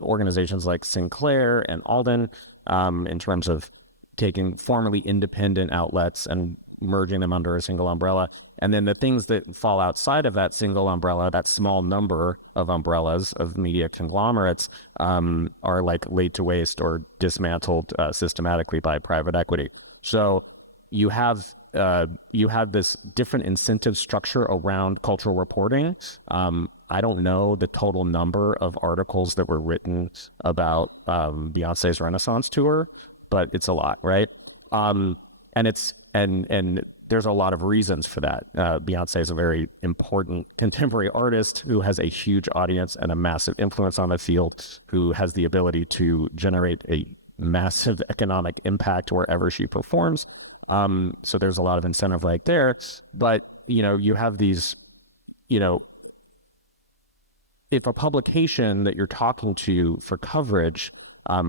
organizations like Sinclair and Alden in terms of taking formerly independent outlets and merging them under a single umbrella. And then the things that fall outside of that single umbrella, that small number of umbrellas of media conglomerates, are like laid to waste or dismantled systematically by private equity. So you have this different incentive structure around cultural reporting. I don't know the total number of articles that were written about Beyonce's Renaissance tour, but it's a lot, right? And there's a lot of reasons for that. Beyonce is a very important contemporary artist who has a huge audience and a massive influence on the field, who has the ability to generate a massive economic impact wherever she performs. So there's a lot of incentive right there. But, you have these, if a publication that you're talking to for coverage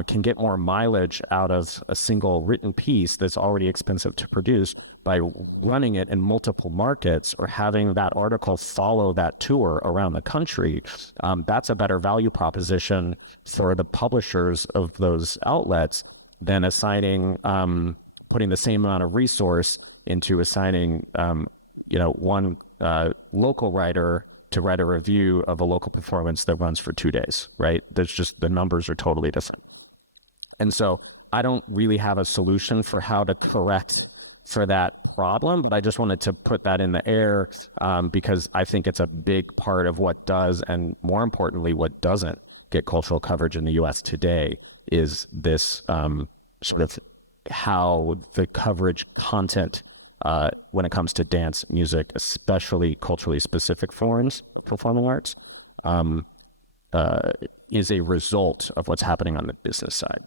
can get more mileage out of a single written piece that's already expensive to produce by running it in multiple markets or having that article follow that tour around the country, that's a better value proposition for the publishers of those outlets than putting the same amount of resource into assigning, one local writer to write a review of a local performance that runs for 2 days, right? There's just, the numbers are totally different. And so I don't really have a solution for how to correct for that problem, but I just wanted to put that in the air because I think it's a big part of what does, and more importantly, what doesn't get cultural coverage in the U.S. today is this sort of how the coverage content when it comes to dance music, especially culturally specific forms, performing arts, is a result of what's happening on the business side.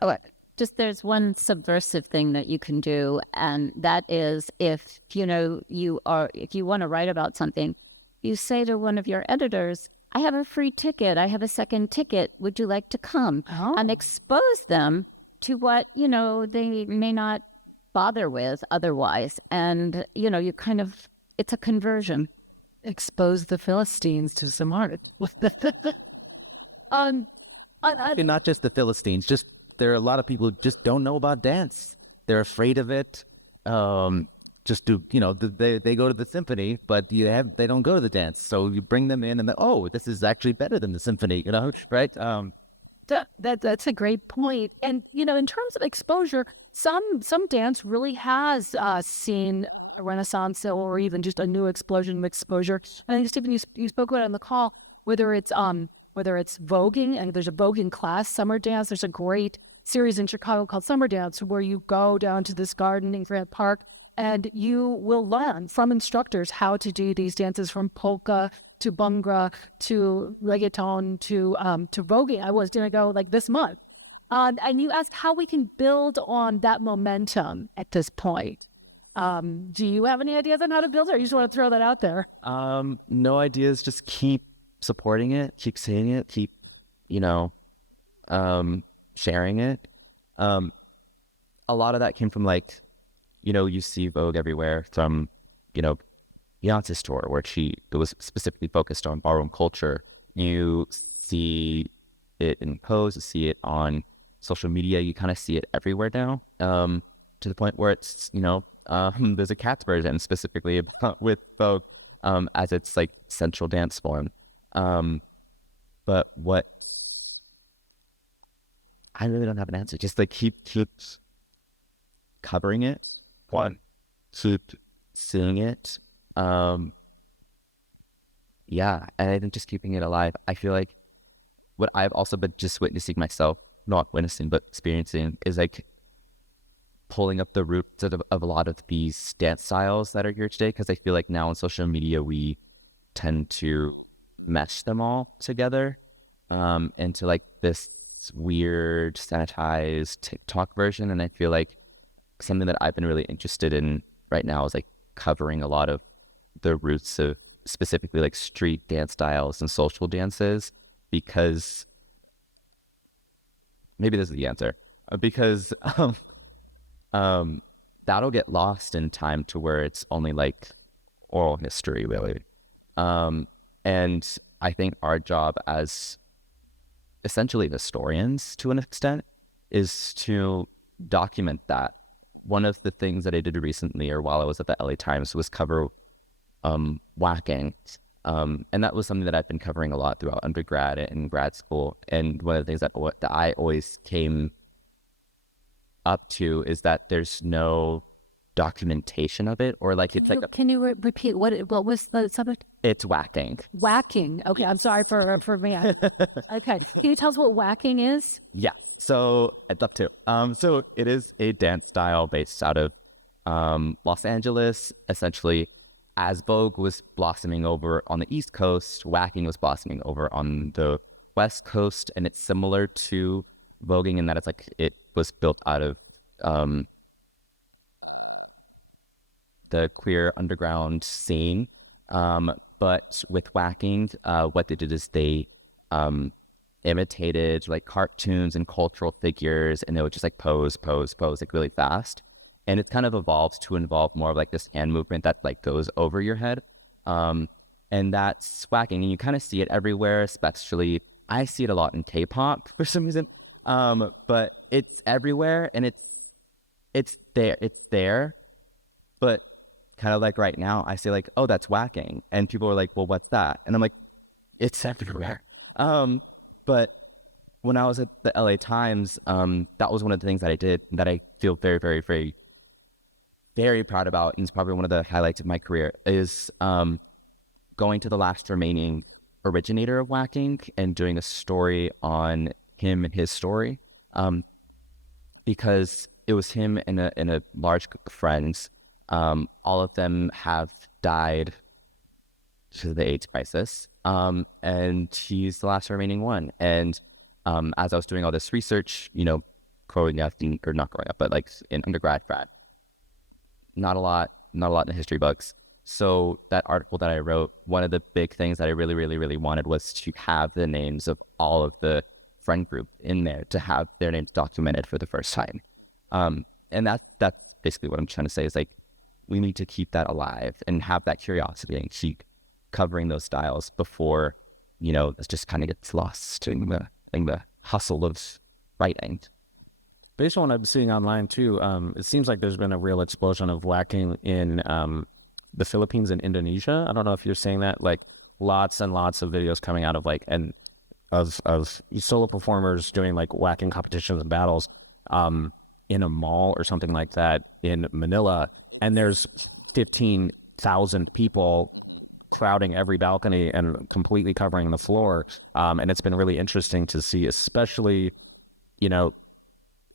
Oh, just there's one subversive thing that you can do, and that is if you want to write about something, you say to one of your editors, "I have a free ticket. I have a second ticket. Would you like to come?" Oh. And expose them to what they may not bother with otherwise, and it's a conversion. Expose the Philistines to some art. And not just the Philistines, just there are a lot of people who just don't know about dance. They're afraid of it. They go to the symphony, but they don't go to the dance. So you bring them in, and this is actually better than the symphony, right? That's a great point. And in terms of exposure, some dance really has seen a renaissance or even just a new explosion of exposure. I think, Stephen, you spoke about it on the call, whether it's voguing, and there's a voguing class, summer dance. There's a great series in Chicago called Summer Dance, where you go down to this garden in Grant Park and you will learn from instructors how to do these dances, from polka to bhangra to reggaeton to voguing. I was going to go like this month. And you ask how we can build on that momentum at this point. Do you have any ideas on how to build it, or you just want to throw that out there? No ideas. Just keep supporting it, keep saying it, keep, sharing it. A lot of that came from you see Vogue everywhere from, Beyonce's tour, where it was specifically focused on ballroom culture. You see it in Pose, you see it on social media, you kind of see it everywhere now, to the point where it's, there's a Cats version specifically with Vogue. as its like central dance form. But what I really don't have an answer. Just like keep covering it, keep seeing it. Yeah, and I think just keeping it alive. I feel like what I've also been just witnessing myself, not witnessing, but experiencing, is like pulling up the roots of a lot of these dance styles that are here today. Because I feel like now on social media, we tend to mesh them all together into like this weird, sanitized TikTok version. And I feel like something that I've been really interested in right now is like covering a lot of the roots of specifically like street dance styles and social dances, because maybe this is the answer, because that'll get lost in time to where it's only like oral history, really. And I think our job as essentially historians, to an extent, is to document that. One of the things that I did recently, or while I was at the LA Times, was cover whacking. And that was something that I've been covering a lot throughout undergrad and grad school. And one of the things that I always came up to is that there's no documentation of it, or like it's like Can you repeat what was the subject? it's whacking. Whacking. Okay, I'm sorry for me. Okay, can you tell us what whacking is? Yeah. So I'd love to. So it is a dance style based out of Los Angeles. Essentially, as Vogue was blossoming over on the East Coast, whacking was blossoming over on the West Coast, and it's similar to voguing in that it's like it was built out of the queer underground scene. But with whacking, what they did is they imitated like cartoons and cultural figures, and they would just like pose like really fast. And it kind of evolved to involve more of like this hand movement that like goes over your head. And that's whacking. And you kind of see it everywhere, especially I see it a lot in K-pop for some reason. But it's everywhere, and it's there. But kind of like right now, I say like, oh, that's whacking. And people are like, well, what's that? And I'm like, it's everywhere. But when I was at the LA Times, that was one of the things that I did that I feel very, very, very, very proud about. And it's probably one of the highlights of my career is going to the last remaining originator of whacking and doing a story on him and his story. Because it was him and a large group of friends. All of them have died to the AIDS crisis. And he's the last remaining one. And as I was doing all this research, growing up, or not growing up, but like in undergrad, not a lot in the history books. So that article that I wrote, one of the big things that I really, really, really wanted was to have the names of all of the friend group in there, to have their names documented for the first time. And that's basically what I'm trying to say is like, we need to keep that alive and have that curiosity and keep covering those styles before, it just kind of gets lost in the hustle of writing. Based on what I'm seeing online too, it seems like there's been a real explosion of whacking in the Philippines and Indonesia. I don't know if you're saying that, like lots and lots of videos coming out of like of solo performers doing like whacking competitions and battles in a mall or something like that in Manila, and there's 15,000 people crowding every balcony and completely covering the floor, and it's been really interesting to see, especially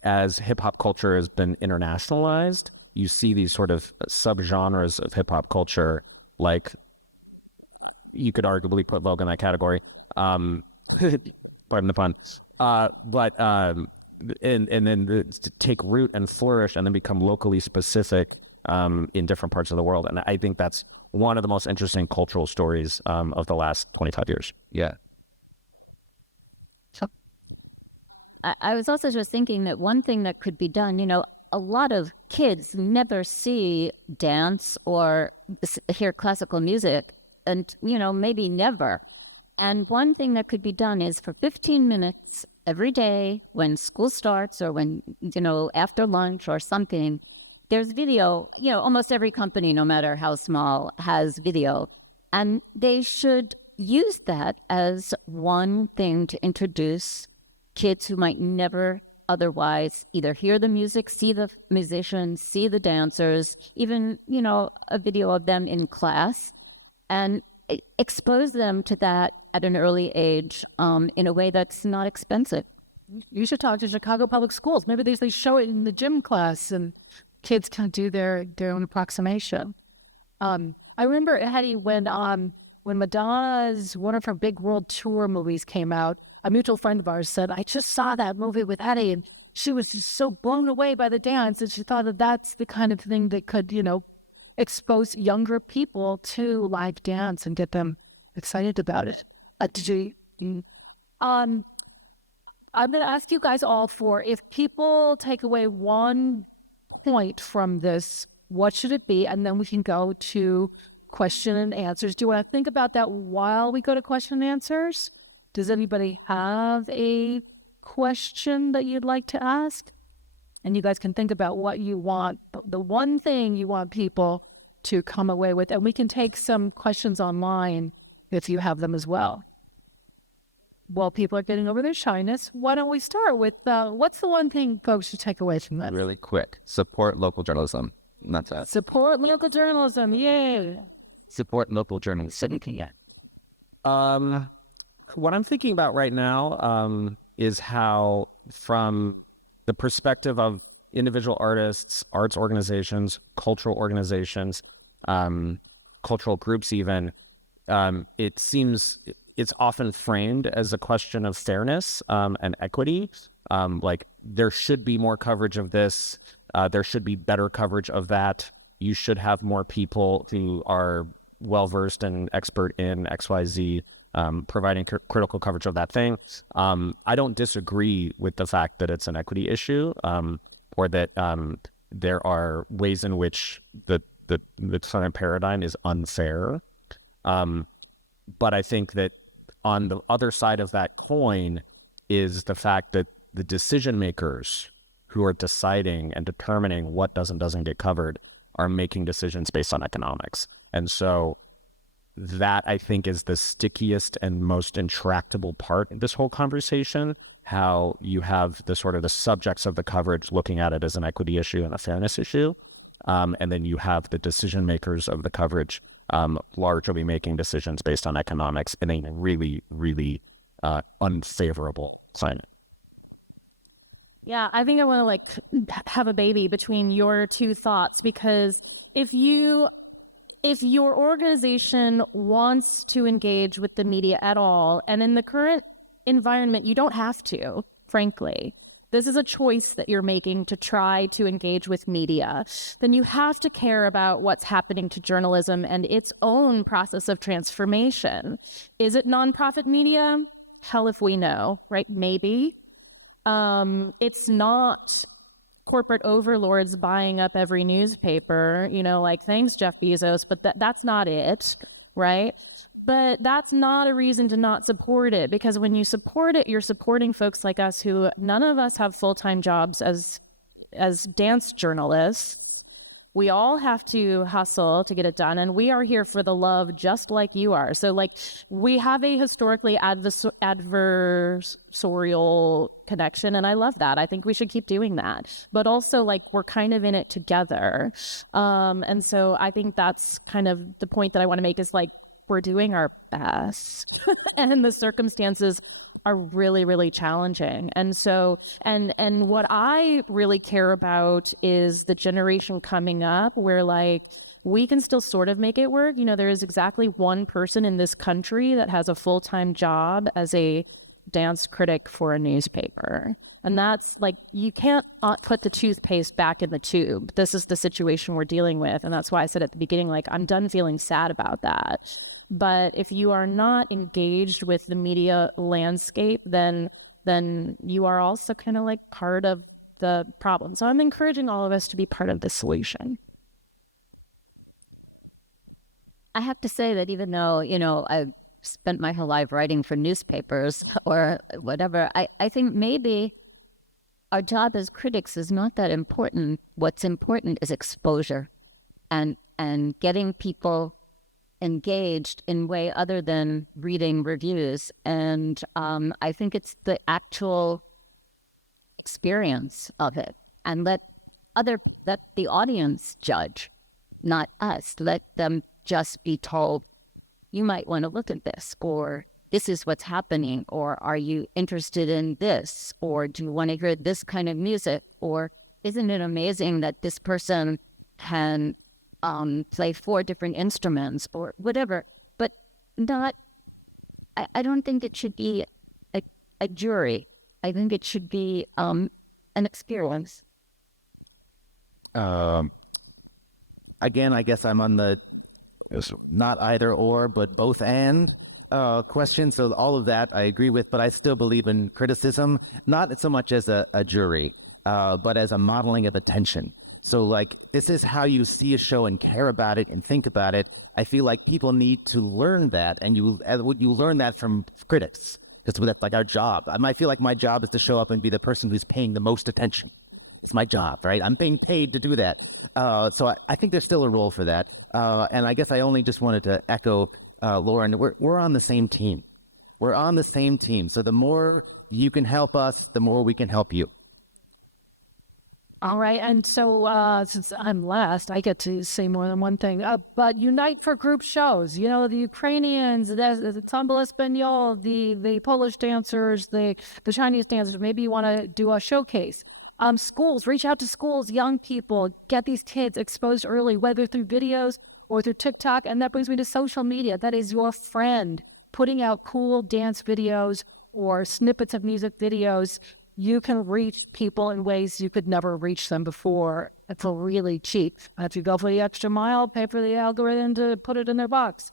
as hip-hop culture has been internationalized. You see these sort of subgenres of hip-hop culture, like you could arguably put Vogue in that category. Pardon the pun. And then to take root and flourish and then become locally specific in different parts of the world. And I think that's one of the most interesting cultural stories of the last 25 years. Yeah. I was also just thinking that one thing that could be done, a lot of kids never see dance or hear classical music, and, maybe never. And one thing that could be done is for 15 minutes every day when school starts or when, after lunch or something, there's video. Almost every company, no matter how small, has video. And they should use that as one thing to introduce kids who might never otherwise either hear the music, see the musicians, see the dancers, even, a video of them in class, and expose them to that at an early age in a way that's not expensive. You should talk to Chicago Public Schools. Maybe they show it in the gym class and kids can do their own approximation. I remember, Hedy, when Madonna's one of her big world tour movies came out, a mutual friend of ours said, I just saw that movie with Hedy, and she was just so blown away by the dance, and she thought that's the kind of thing that could, expose younger people to live dance and get them excited about it. I'm going to ask you guys all for, if people take away one point from this, what should it be? And then we can go to question and answers. Do you want to think about that while we go to question and answers? Does anybody have a question that you'd like to ask? And you guys can think about what you want, the one thing you want people to come away with. And we can take some questions online if you have them as well. While people are getting over their shyness, why don't we start with what's the one thing folks should take away from that? Really quick. Support local journalism. And that's it. Support local journalism. Yay. Support local journalism. What I'm thinking about right now is how, from the perspective of individual artists, arts organizations, cultural organizations, cultural groups even, it seems it's often framed as a question of fairness and equity. Like, there should be more coverage of this. There should be better coverage of that. You should have more people who are well-versed and expert in XYZ providing critical coverage of that thing. I don't disagree with the fact that it's an equity issue, or that there are ways in which the current paradigm is unfair. But I think that on the other side of that coin is the fact that the decision makers who are deciding and determining what does and doesn't get covered are making decisions based on economics. And so that, I think, is the stickiest and most intractable part in this whole conversation, how you have the sort of the subjects of the coverage looking at it as an equity issue and a fairness issue. And then you have the decision makers of the coverage largely making decisions based on economics in a really, really unfavorable sign. Yeah, I think I want to have a baby between your two thoughts, because if your organization wants to engage with the media at all, and in the current environment, you don't have to, frankly. This is a choice that you're making to try to engage with media. Then you have to care about what's happening to journalism and its own process of transformation. Is it nonprofit media? Hell if we know, right? Maybe. It's not corporate overlords buying up every newspaper, thanks, Jeff Bezos, but that's not it, right? But that's not a reason to not support it, because when you support it, you're supporting folks like us who none of us have full-time jobs as dance journalists. We all have to hustle to get it done, and we are here for the love just like you are. So, we have a historically adversarial connection, and I love that. I think we should keep doing that. But also, we're kind of in it together. And so I think that's kind of the point that I want to make is, we're doing our best, and the circumstances are really, really challenging. And so, and what I really care about is the generation coming up where we can still sort of make it work. There is exactly one person in this country that has a full-time job as a dance critic for a newspaper. And that's you can't put the toothpaste back in the tube. This is the situation we're dealing with. And that's why I said at the beginning, I'm done feeling sad about that. But if you are not engaged with the media landscape, then you are also kind of part of the problem. So I'm encouraging all of us to be part of the solution. I have to say that even though, I've spent my whole life writing for newspapers or whatever, I think maybe our job as critics is not that important. What's important is exposure and getting people engaged in way other than reading reviews. And I think it's the actual experience of it, and let the audience judge, not us. Let them just be told, you might want to look at this, or this is what's happening, or are you interested in this, or do you want to hear this kind of music, or isn't it amazing that this person can play 4 different instruments, or whatever. But not, I don't think it should be a jury. I think it should be an experience. Again, I guess I'm on the not either or, but both and question. So all of that I agree with, but I still believe in criticism, not so much as a jury, but as a modeling of attention. So like, this is how you see a show and care about it and think about it. I feel like people need to learn that, and you learn that from critics, because that's like our job. I might feel like my job is to show up and be the person who's paying the most attention. It's my job, right? I'm being paid to do that. So I think there's still a role for that. And I guess I only just wanted to echo Lauren. We're on the same team. We're on the same team. So the more you can help us, the more we can help you. All right. And so since I'm last, I get to say more than one thing. But unite for group shows. You know, the Ukrainians, the Tambour Espanol, the Polish dancers, the Chinese dancers. Maybe you want to do a showcase. Schools, reach out to schools, young people, get these kids exposed early, whether through videos or through TikTok. And that brings me to social media. That is your friend putting out cool dance videos or snippets of music videos. You can reach people in ways you could never reach them before. It's really cheap. If you go for the extra mile, pay for the algorithm to put it in their box.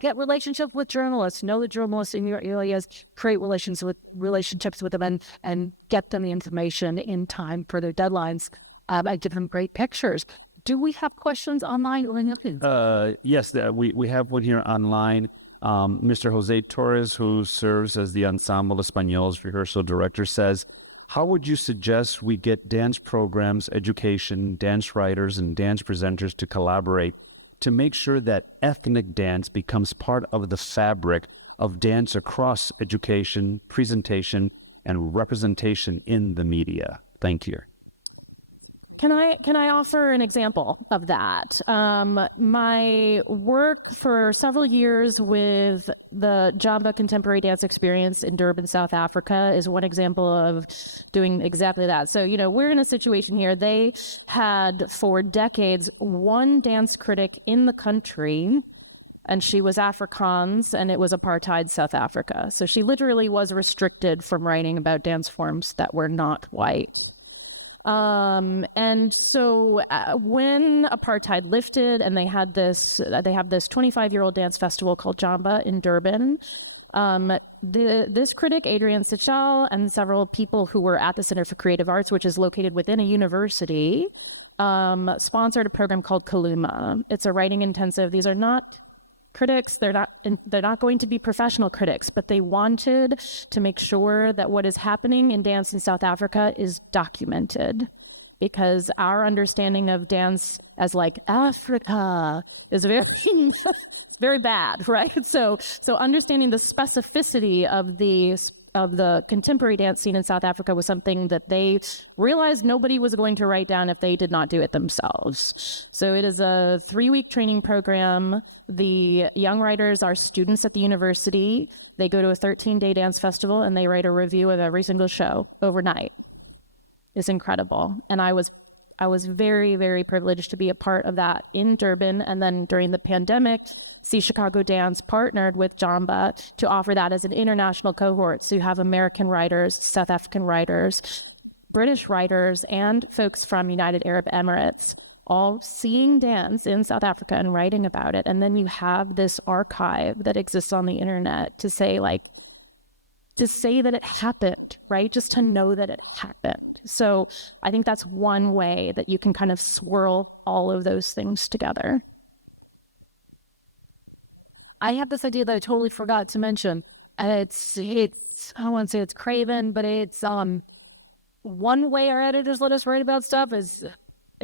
Get relationships with journalists. Know the journalists in your areas. Create relationships with them and get them the information in time for their deadlines. I give them great pictures. Do we have questions online? Yes, we have one here online. Mr. Jose Torres, who serves as the Ensemble Español's rehearsal director, says, how would you suggest we get dance programs, education, dance writers, and dance presenters to collaborate to make sure that ethnic dance becomes part of the fabric of dance across education, presentation, and representation in the media? Thank you. Can I offer an example of that? My work for several years with the Jamba Contemporary Dance Experience in Durban, South Africa is one example of doing exactly that. So, you know, we're in a situation here. They had for decades one dance critic in the country, and she was Afrikaans, and it was apartheid South Africa. So she literally was restricted from writing about dance forms that were not white. And so when apartheid lifted and they have this 25-year-old dance festival called Jamba in Durban, this critic, Adrian Sichal, and several people who were at the Center for Creative Arts, which is located within a university, sponsored a program called Kaluma. It's a writing intensive. These are not critics. They're not going to be professional critics, but they wanted to make sure that what is happening in dance in South Africa is documented, because our understanding of dance as like Africa is it's very bad, right? So understanding the specificity of the contemporary dance scene in South Africa was something that they realized nobody was going to write down if they did not do it themselves. So it is a 3-week training program. The young writers are students at the university. They go to a 13-day dance festival and they write a review of every single show overnight. It's incredible. And I was very, very privileged to be a part of that in Durban. And then during the pandemic, See Chicago Dance partnered with Jamba to offer that as an international cohort. So you have American writers, South African writers, British writers, and folks from United Arab Emirates all seeing dance in South Africa and writing about it. And then you have this archive that exists on the internet to say that it happened, right? Just to know that it happened. So I think that's one way that you can kind of swirl all of those things together. I have this idea that I totally forgot to mention, and it's I don't want to say it's craven, but it's one way our editors let us write about stuff is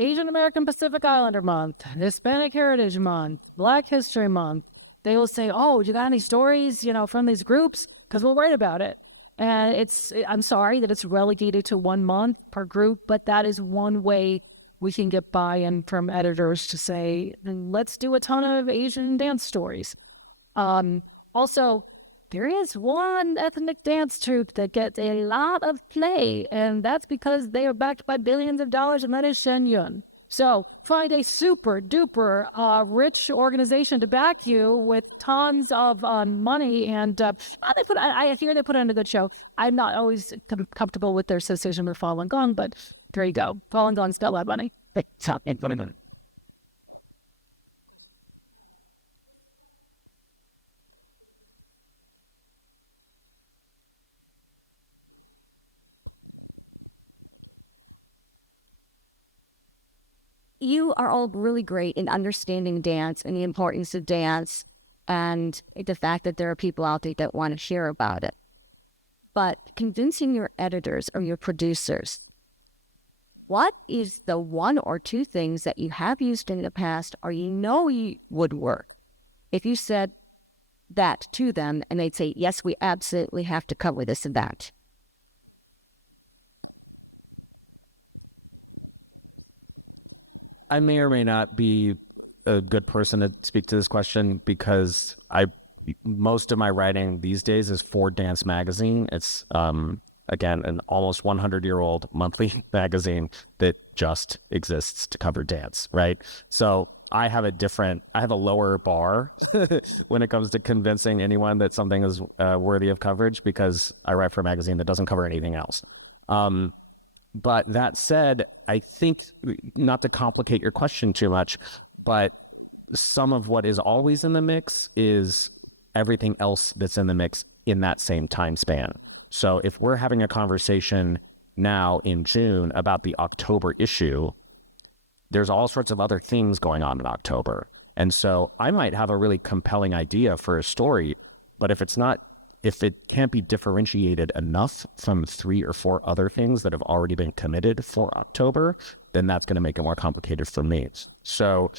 Asian American Pacific Islander Month, Hispanic Heritage Month, Black History Month, they will say, oh, you got any stories, from these groups? Because we'll write about it. And I'm sorry that it's relegated to 1 month per group, but that is one way we can get buy-in from editors to say, let's do a ton of Asian dance stories. Also, there is one ethnic dance troupe that gets a lot of play, and that's because they are backed by billions of dollars, and that is Shenyun. So find a super duper rich organization to back you with tons of money, and I hear they put on a good show. I'm not always comfortable with their association with Falun Gong, but there you go. Falun Gong spell out money. You are all really great in understanding dance and the importance of dance and the fact that there are people out there that want to hear about it. But convincing your editors or your producers, what is the 1 or 2 things that you have used in the past or would work? If you said that to them and they'd say, yes, we absolutely have to cover this and that. I may or may not be a good person to speak to this question because most of my writing these days is for Dance Magazine. It's again an almost 100-year-old monthly magazine that just exists to cover dance, right? So I have a lower bar when it comes to convincing anyone that something is worthy of coverage because I write for a magazine that doesn't cover anything else. But that said, I think, not to complicate your question too much, but some of what is always in the mix is everything else that's in the mix in that same time span. So if we're having a conversation now in June about the October issue, there's all sorts of other things going on in October. And so I might have a really compelling idea for a story, but if it can't be differentiated enough from 3 or 4 other things that have already been committed for October, then that's going to make it more complicated for me. So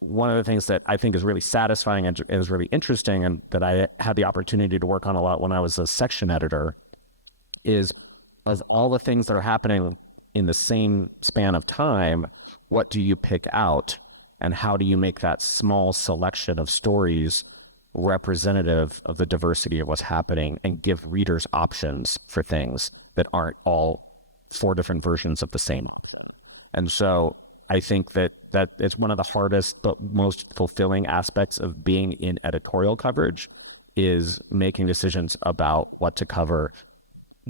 one of the things that I think is really satisfying and is really interesting and that I had the opportunity to work on a lot when I was a section editor is as all the things that are happening in the same span of time, what do you pick out and how do you make that small selection of stories representative of the diversity of what's happening and give readers options for things that aren't all 4 different versions of the same. And so I think that is one of the hardest but most fulfilling aspects of being in editorial coverage is making decisions about what to cover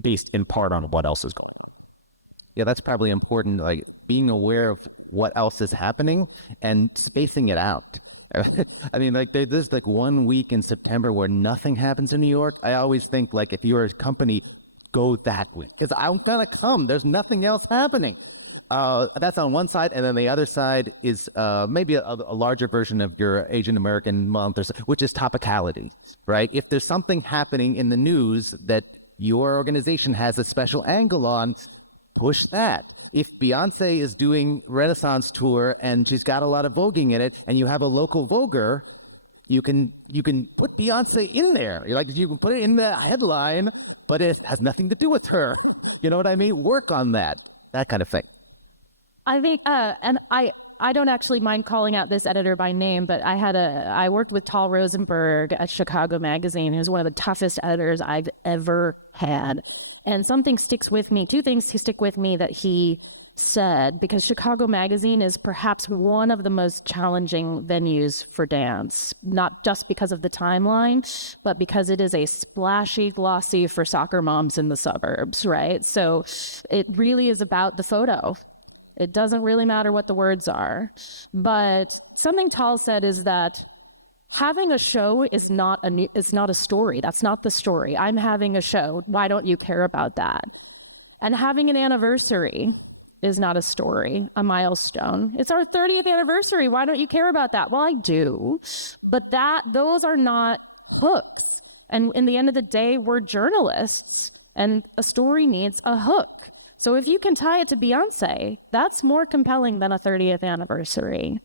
based in part on what else is going on. Yeah, that's probably important, like being aware of what else is happening and spacing it out. I mean, like there's like 1 week in September where nothing happens in New York. I always think like if you're a company, go that week because I'm gonna come. There's nothing else happening. That's on one side, and then the other side is maybe a larger version of your Asian American month, which is topicality, right? If there's something happening in the news that your organization has a special angle on, push that. If Beyonce is doing Renaissance tour and she's got a lot of voguing in it, and you have a local voguer, you can put Beyonce in there. You can put it in the headline, but it has nothing to do with her. You know what I mean? Work on that kind of thing. I think, and I don't actually mind calling out this editor by name, but I worked with Tal Rosenberg at Chicago Magazine. He was one of the toughest editors I've ever had. And something sticks with me, 2 things stick with me that he said, because Chicago Magazine is perhaps one of the most challenging venues for dance, not just because of the timeline, but because it is a splashy, glossy for soccer moms in the suburbs, right? So it really is about the photo. It doesn't really matter what the words are. But something Tal said is that having a show is not a story. That's not the story. I'm having a show. Why don't you care about that? And having an anniversary is not a story, a milestone. It's our 30th anniversary. Why don't you care about that? Well, I do. But those are not hooks. And in the end of the day, we're journalists, and a story needs a hook. So if you can tie it to Beyonce, that's more compelling than a 30th anniversary,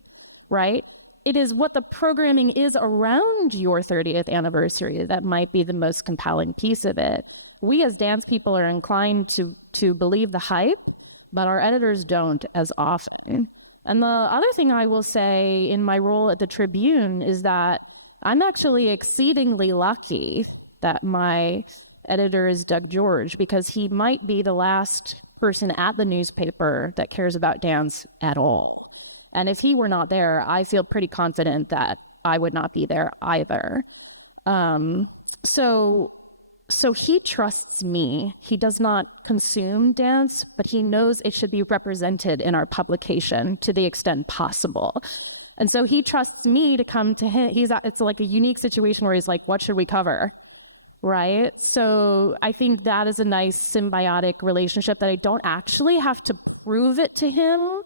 right? It is what the programming is around your 30th anniversary that might be the most compelling piece of it. We as dance people are inclined to believe the hype, but our editors don't as often. And the other thing I will say in my role at the Tribune is that I'm actually exceedingly lucky that my editor is Doug George, because he might be the last person at the newspaper that cares about dance at all. And if he were not there, I feel pretty confident that I would not be there either. So he trusts me. He does not consume dance, but he knows it should be represented in our publication to the extent possible. And so he trusts me to come to him. It's like a unique situation where he's like, what should we cover? Right? So I think that is a nice symbiotic relationship that I don't actually have to prove it to him.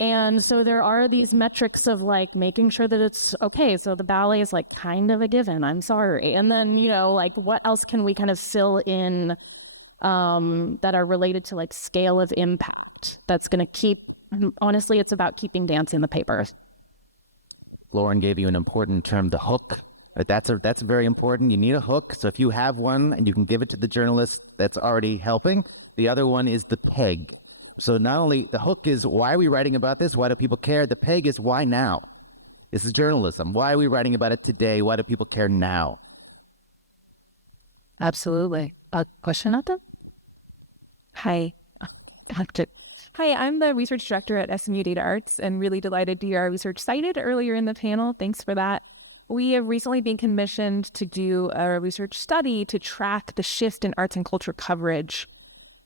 And so there are these metrics of like making sure that it's okay. So the ballet is like kind of a given. I'm sorry. And then, like what else can we kind of fill in that are related to like scale of impact that's going to keep, honestly, it's about keeping dance in the papers. Lauren gave you an important term, the hook. That's very important. You need a hook. So if you have one and you can give it to the journalist, that's already helping. The other one is the peg. So not only the hook is, why are we writing about this? Why do people care? The peg is, why now? This is journalism. Why are we writing about it today? Why do people care now? Absolutely. A question out there? Hi. Hi, I'm the research director at SMU Data Arts and really delighted to hear our research cited earlier in the panel. Thanks for that. We have recently been commissioned to do a research study to track the shift in arts and culture coverage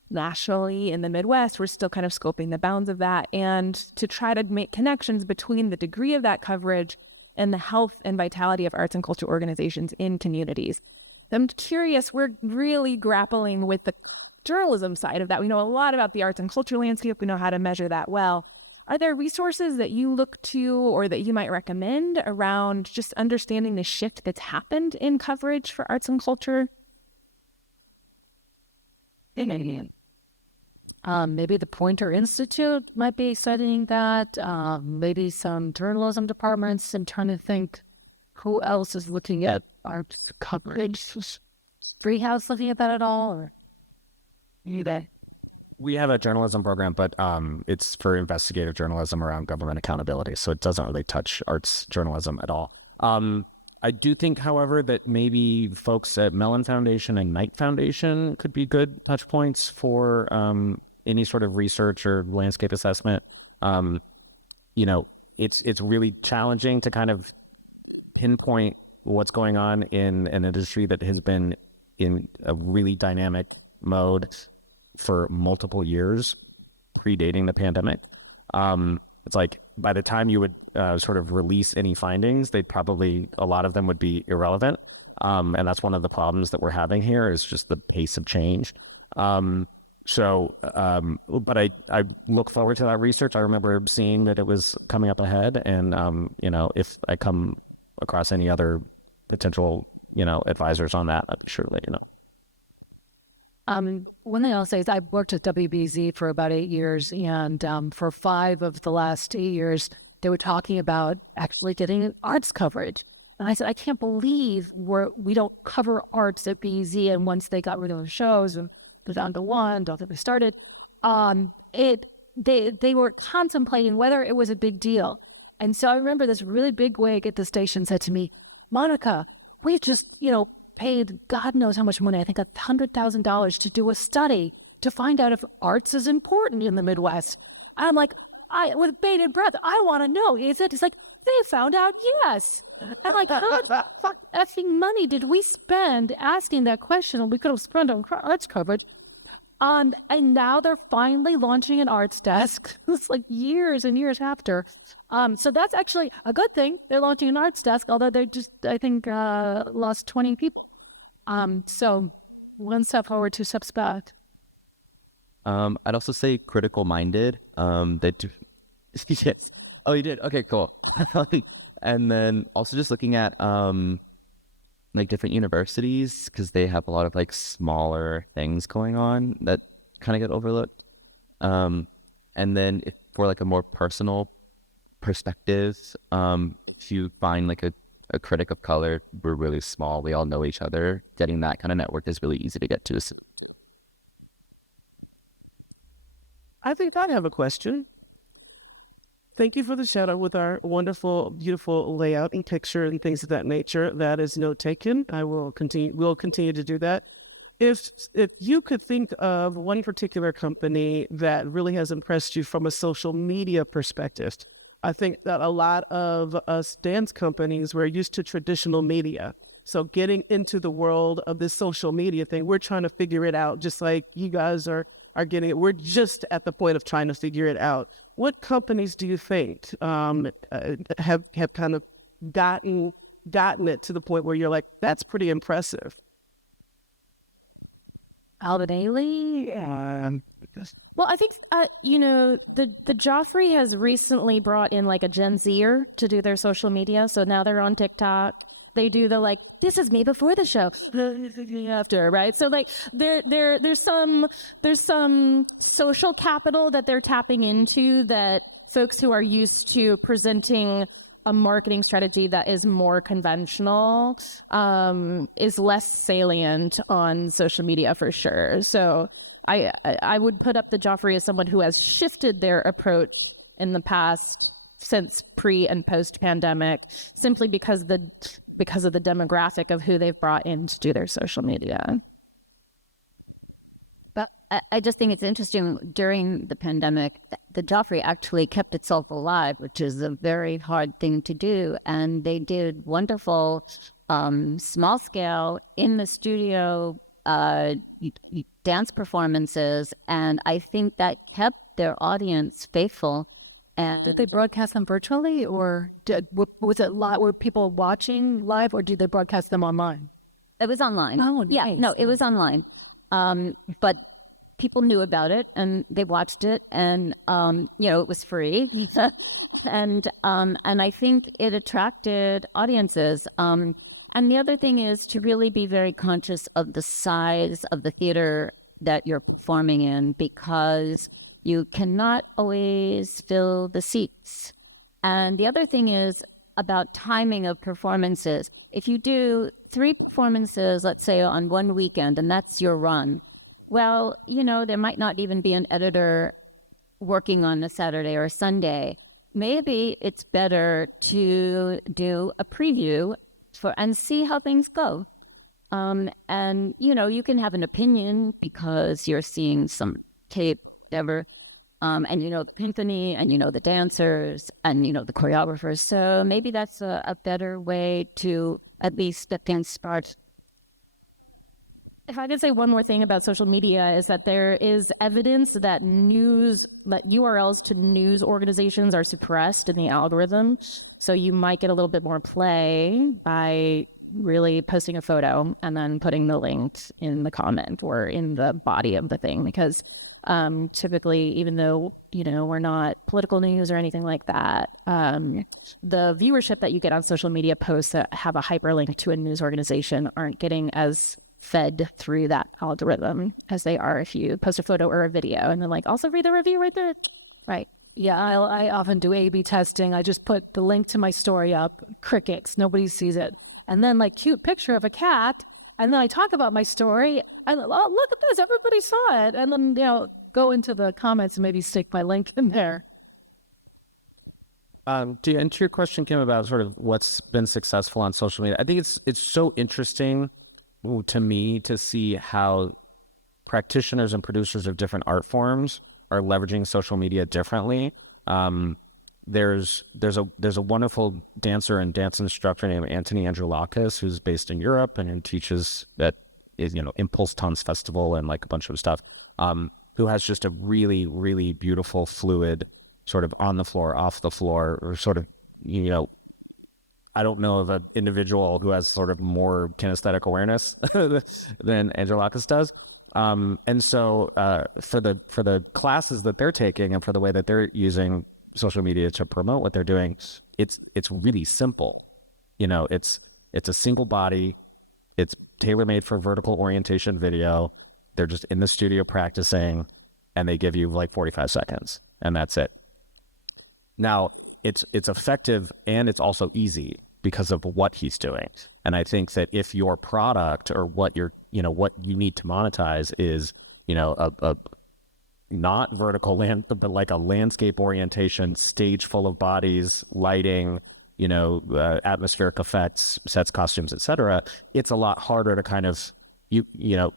nationally in the Midwest. We're still kind of scoping the bounds of that, and to try to make connections between the degree of that coverage and the health and vitality of arts and culture organizations in communities. I'm curious, we're really grappling with the journalism side of that. We know a lot about the arts and culture landscape. We know how to measure that well. Are there resources that you look to or that you might recommend around just understanding the shift that's happened in coverage for arts and culture? Maybe the Poynter Institute might be studying that. Maybe some journalism departments. I'm trying to think who else is looking at art coverage. Treehouse looking at that at all? Or eBay? We have a journalism program, but it's for investigative journalism around government accountability, so it doesn't really touch arts journalism at all. I do think, however, that maybe folks at Mellon Foundation and Knight Foundation could be good touch points for any sort of research or landscape assessment. It's really challenging to kind of pinpoint what's going on in an industry that has been in a really dynamic mode for multiple years, predating the pandemic. It's like by the time you would sort of release any findings, a lot of them would be irrelevant. And that's one of the problems that we're having here is just the pace of change. But I look forward to that research. I remember seeing that it was coming up ahead, and if I come across any other potential advisors on that, I'm sure let you know. One thing I'll say is I've worked at WBZ for about 8 years, and for 5 of the last 8 years, they were talking about actually getting arts coverage. And I said, I can't believe we don't cover arts at BZ. And once they got rid of the shows and it was down to one, don't think they started, they were contemplating whether it was a big deal. And so I remember this really big wig at the station said to me, Monica, we just, paid God knows how much money, I think $100,000 to do a study to find out if arts is important in the Midwest. I'm like, with bated breath, I want to know. Is it? It's like, they found out, yes. I'm like, how much fuck effing money did we spend asking that question? And we could have spent on arts coverage. And now they're finally launching an arts desk. It's like years and years after. So that's actually a good thing. They're launching an arts desk, although they just, I think, lost 20 people. So one step forward, 2 steps back. I'd also say critical minded. Yes. Oh, you did? Okay, cool. And then also just looking at different universities, because they have a lot of smaller things going on that kind of get overlooked. And then for like a more personal perspective, if you find like a critic of color, we're really small. We all know each other. Getting that kind of network is really easy to get to. I think I have a question. Thank you for the shout out with our wonderful, beautiful layout and picture and things of that nature. That is note taken. We'll continue to do that. If you could think of one particular company that really has impressed you from a social media perspective, I think that a lot of us dance companies, we're used to traditional media. So getting into the world of this social media thing, we're trying to figure it out, just like you guys are getting it. We're just at the point of trying to figure it out. What companies do you think have kind of gotten it to the point where you're like, that's pretty impressive? Alvin Ailey? Well, I think, the Joffrey has recently brought in like a Gen Zer to do their social media. So now they're on TikTok. They do the like, this is me before the show, after, right? So like there's some social capital that they're tapping into that folks who are used to presenting a marketing strategy that is more conventional is less salient on social media for sure. So I would put up the Joffrey as someone who has shifted their approach in the past since pre and post pandemic, simply because of the demographic of who they've brought in to do their social media. But I just think it's interesting, during the pandemic, the Joffrey actually kept itself alive, which is a very hard thing to do. And they did wonderful, small scale, in the studio dance performances. And I think that kept their audience faithful. And Did they broadcast them virtually, or was it live? Were people watching live, or did they broadcast them online? it was online. Oh, Yeah, nice. no, it was online. But people knew about it and they watched it, and it was free. And I think it attracted audiences. And the other thing is to really be very conscious of the size of the theater that you're performing in, because you cannot always fill the seats. And the other thing is about timing of performances. If you do 3 performances, let's say on one weekend, and that's your run, well, there might not even be an editor working on a Saturday or a Sunday. Maybe it's better to do a preview and see how things go. And, you can have an opinion because you're seeing some tape, whatever, and Pinthony, and the dancers, and the choreographers. So maybe that's a better way to at least get things started. If I could say one more thing about social media, is that there is evidence that URLs to news organizations are suppressed in the algorithm. So you might get a little bit more play by really posting a photo and then putting the link in the comment or in the body of the thing, because typically, even though we're not political news or anything like that, the viewership that you get on social media posts that have a hyperlink to a news organization aren't getting as fed through that algorithm as they are if you post a photo or a video and then also read the review right there. Right. Yeah, I often do A/B testing. I just put the link to my story up, crickets, nobody sees it. And then cute picture of a cat, and then I talk about my story. Oh, look at this, everybody saw it. And then, go into the comments and maybe stick my link in there. To answer your question, Kim, about sort of what's been successful on social media, I think it's so interesting to me to see how practitioners and producers of different art forms are leveraging social media differently. There's a wonderful dancer and dance instructor named Anthony Androulakis, who's based in Europe and teaches at Impulse Tons Festival and a bunch of stuff, who has just a really, really beautiful, fluid, sort of on the floor, off the floor, or sort of, I don't know of an individual who has sort of more kinesthetic awareness than Androulakis does. And so for the classes that they're taking and for the way that they're using social media to promote what they're doing, it's really simple. It's a single body. It's tailor-made for vertical orientation video. They're just in the studio practicing. and they give you like 45 seconds, and that's it. Now, it's effective and it's also easy because of what he's doing. And I think that if your product or what what you need to monetize is, a not vertical land, but like a landscape orientation, stage full of bodies, lighting, atmospheric effects, sets, costumes, etc., it's a lot harder to kind of, you'll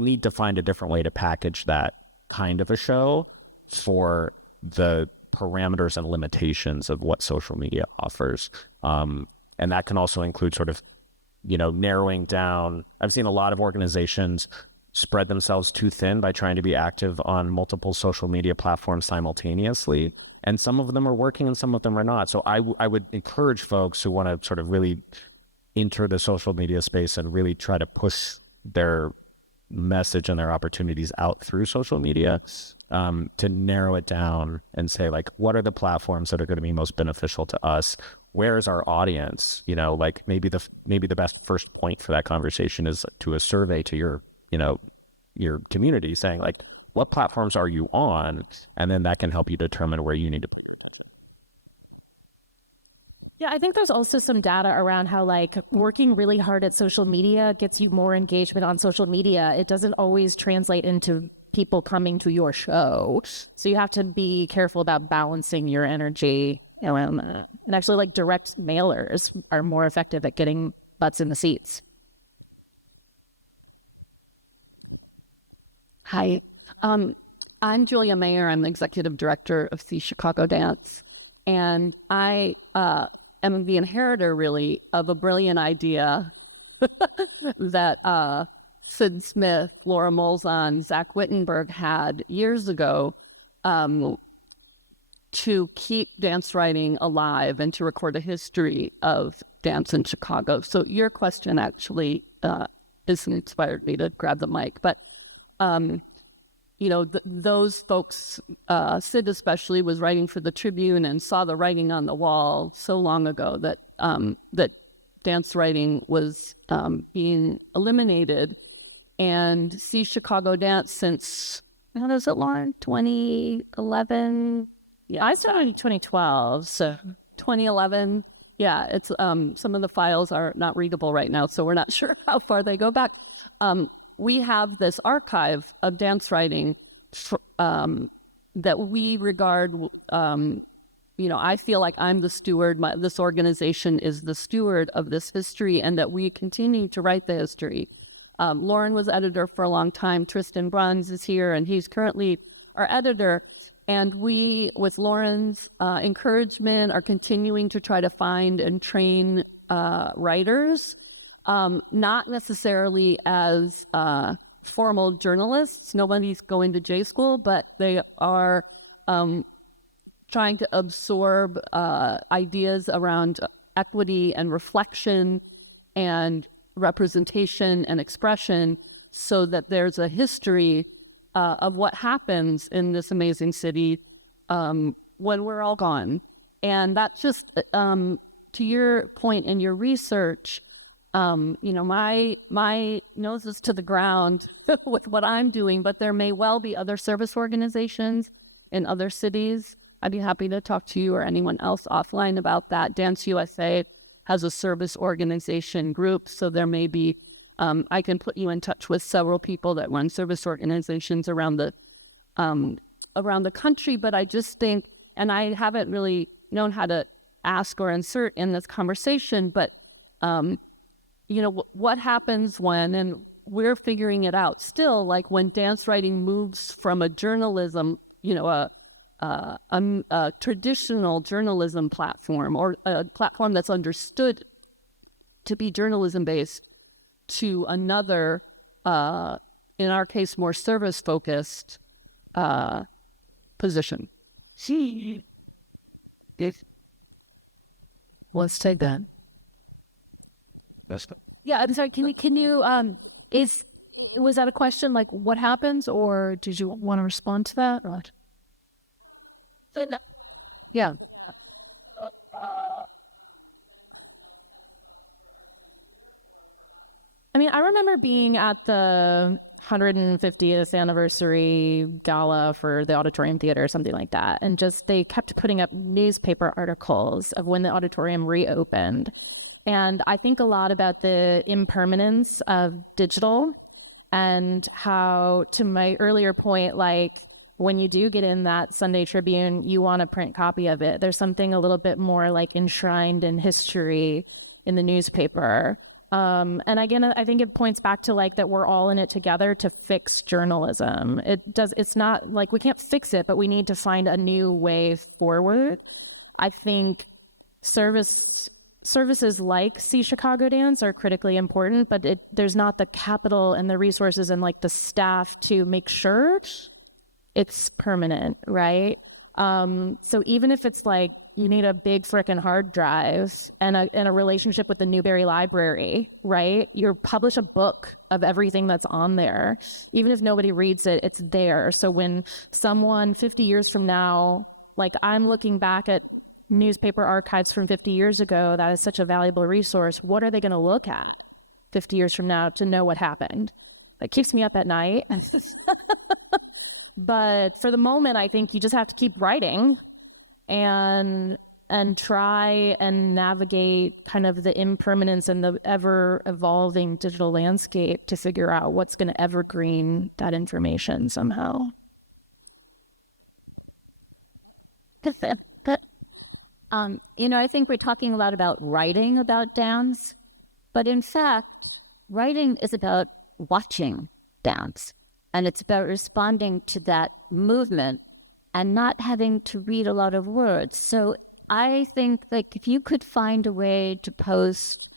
need to find a different way to package that kind of a show for the parameters and limitations of what social media offers. And that can also include sort of, narrowing down. I've seen a lot of organizations spread themselves too thin by trying to be active on multiple social media platforms simultaneously. And some of them are working and some of them are not. So I would encourage folks who want to sort of really enter the social media space and really try to push their message and their opportunities out through social media, to narrow it down and say, like, what are the platforms that are going to be most beneficial to us? Where is our audience? Like maybe the best first point for that conversation is to a survey to your community, saying, like, what platforms are you on? And then that can help you determine where you need to put your attention. Yeah, I think there's also some data around how, like, working really hard at social media gets you more engagement on social media. It doesn't always translate into people coming to your show. So you have to be careful about balancing your energy. And actually, like, direct mailers are more effective at getting butts in the seats. Hi, I'm Julia Mayer. I'm the executive director of See Chicago Dance, and I am the inheritor, really, of a brilliant idea that Sid Smith, Laura Molzon, Zach Whittenburg had years ago, to keep dance writing alive and to record a history of dance in Chicago. So your question actually has inspired me to grab the mic, but those folks, Sid especially, was writing for the Tribune and saw the writing on the wall so long ago that that dance writing was being eliminated. And See Chicago Dance since, how does it, Lauren? 2011? Yeah, I started in 2012. So 2011. Yeah, it's some of the files are not readable right now, so we're not sure how far they go back. We have this archive of dance writing that we regard, I feel like I'm the steward. This organization is the steward of this history, and that we continue to write the history. Lauren was editor for a long time. Tristan Bruns is here, and he's currently our editor. And we, with Lauren's encouragement, are continuing to try to find and train writers. Not necessarily as formal journalists. Nobody's going to J school, but they are trying to absorb ideas around equity and reflection and representation and expression, so that there's a history of what happens in this amazing city when we're all gone. And that's just, to your point in your research, my nose is to the ground with what I'm doing, but there may well be other service organizations in other cities. I'd be happy to talk to you or anyone else offline about that. Dance USA has a service organization group, so there may be, I can put you in touch with several people that run service organizations around the country. But I just think, and I haven't really known how to ask or insert in this conversation, but what happens when, and we're figuring it out still, like when dance writing moves from a journalism, a traditional journalism platform, or a platform that's understood to be journalism based, to another, in our case, more service focused position. Let's take that. Yeah, I'm sorry. Can you was that a question, like what happens, or did you want to respond to that? Or? Yeah. I mean, I remember being at the 150th anniversary gala for the Auditorium Theater or something like that. And just they kept putting up newspaper articles of when the auditorium reopened. And I think a lot about the impermanence of digital and how, to my earlier point, like when you do get in that Sunday Tribune, you want a print copy of it. There's something a little bit more like enshrined in history in the newspaper. And again, I think it points back to like that we're all in it together to fix journalism. It's not like we can't fix it, but we need to find a new way forward. I think services like See Chicago Dance are critically important, but there's not the capital and the resources and like the staff to make sure it's permanent, right? So even if it's like you need a big frickin' hard drive and a relationship with the Newberry Library, right? You publish a book of everything that's on there. Even if nobody reads it, it's there. So when someone 50 years from now, like I'm looking back at newspaper archives from 50 years ago, that is such a valuable resource. What are they going to look at 50 years from now to know what happened? That keeps me up at night. But for the moment, I think you just have to keep writing and try and navigate kind of the impermanence and the ever evolving digital landscape to figure out what's going to evergreen that information somehow. I think we're talking a lot about writing about dance, but in fact, writing is about watching dance, and it's about responding to that movement and not having to read a lot of words. So I think like if you could find a way to post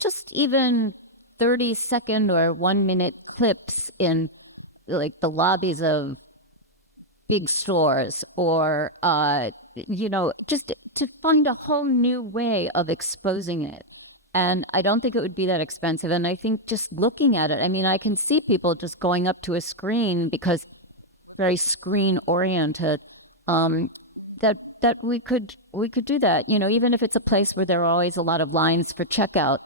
just even 30-second or 1-minute clips in like the lobbies of big stores or, just to find a whole new way of exposing it. And I don't think it would be that expensive. And I think just looking at it, I mean, I can see people just going up to a screen because very screen oriented, that we could do that, even if it's a place where there are always a lot of lines for checkout,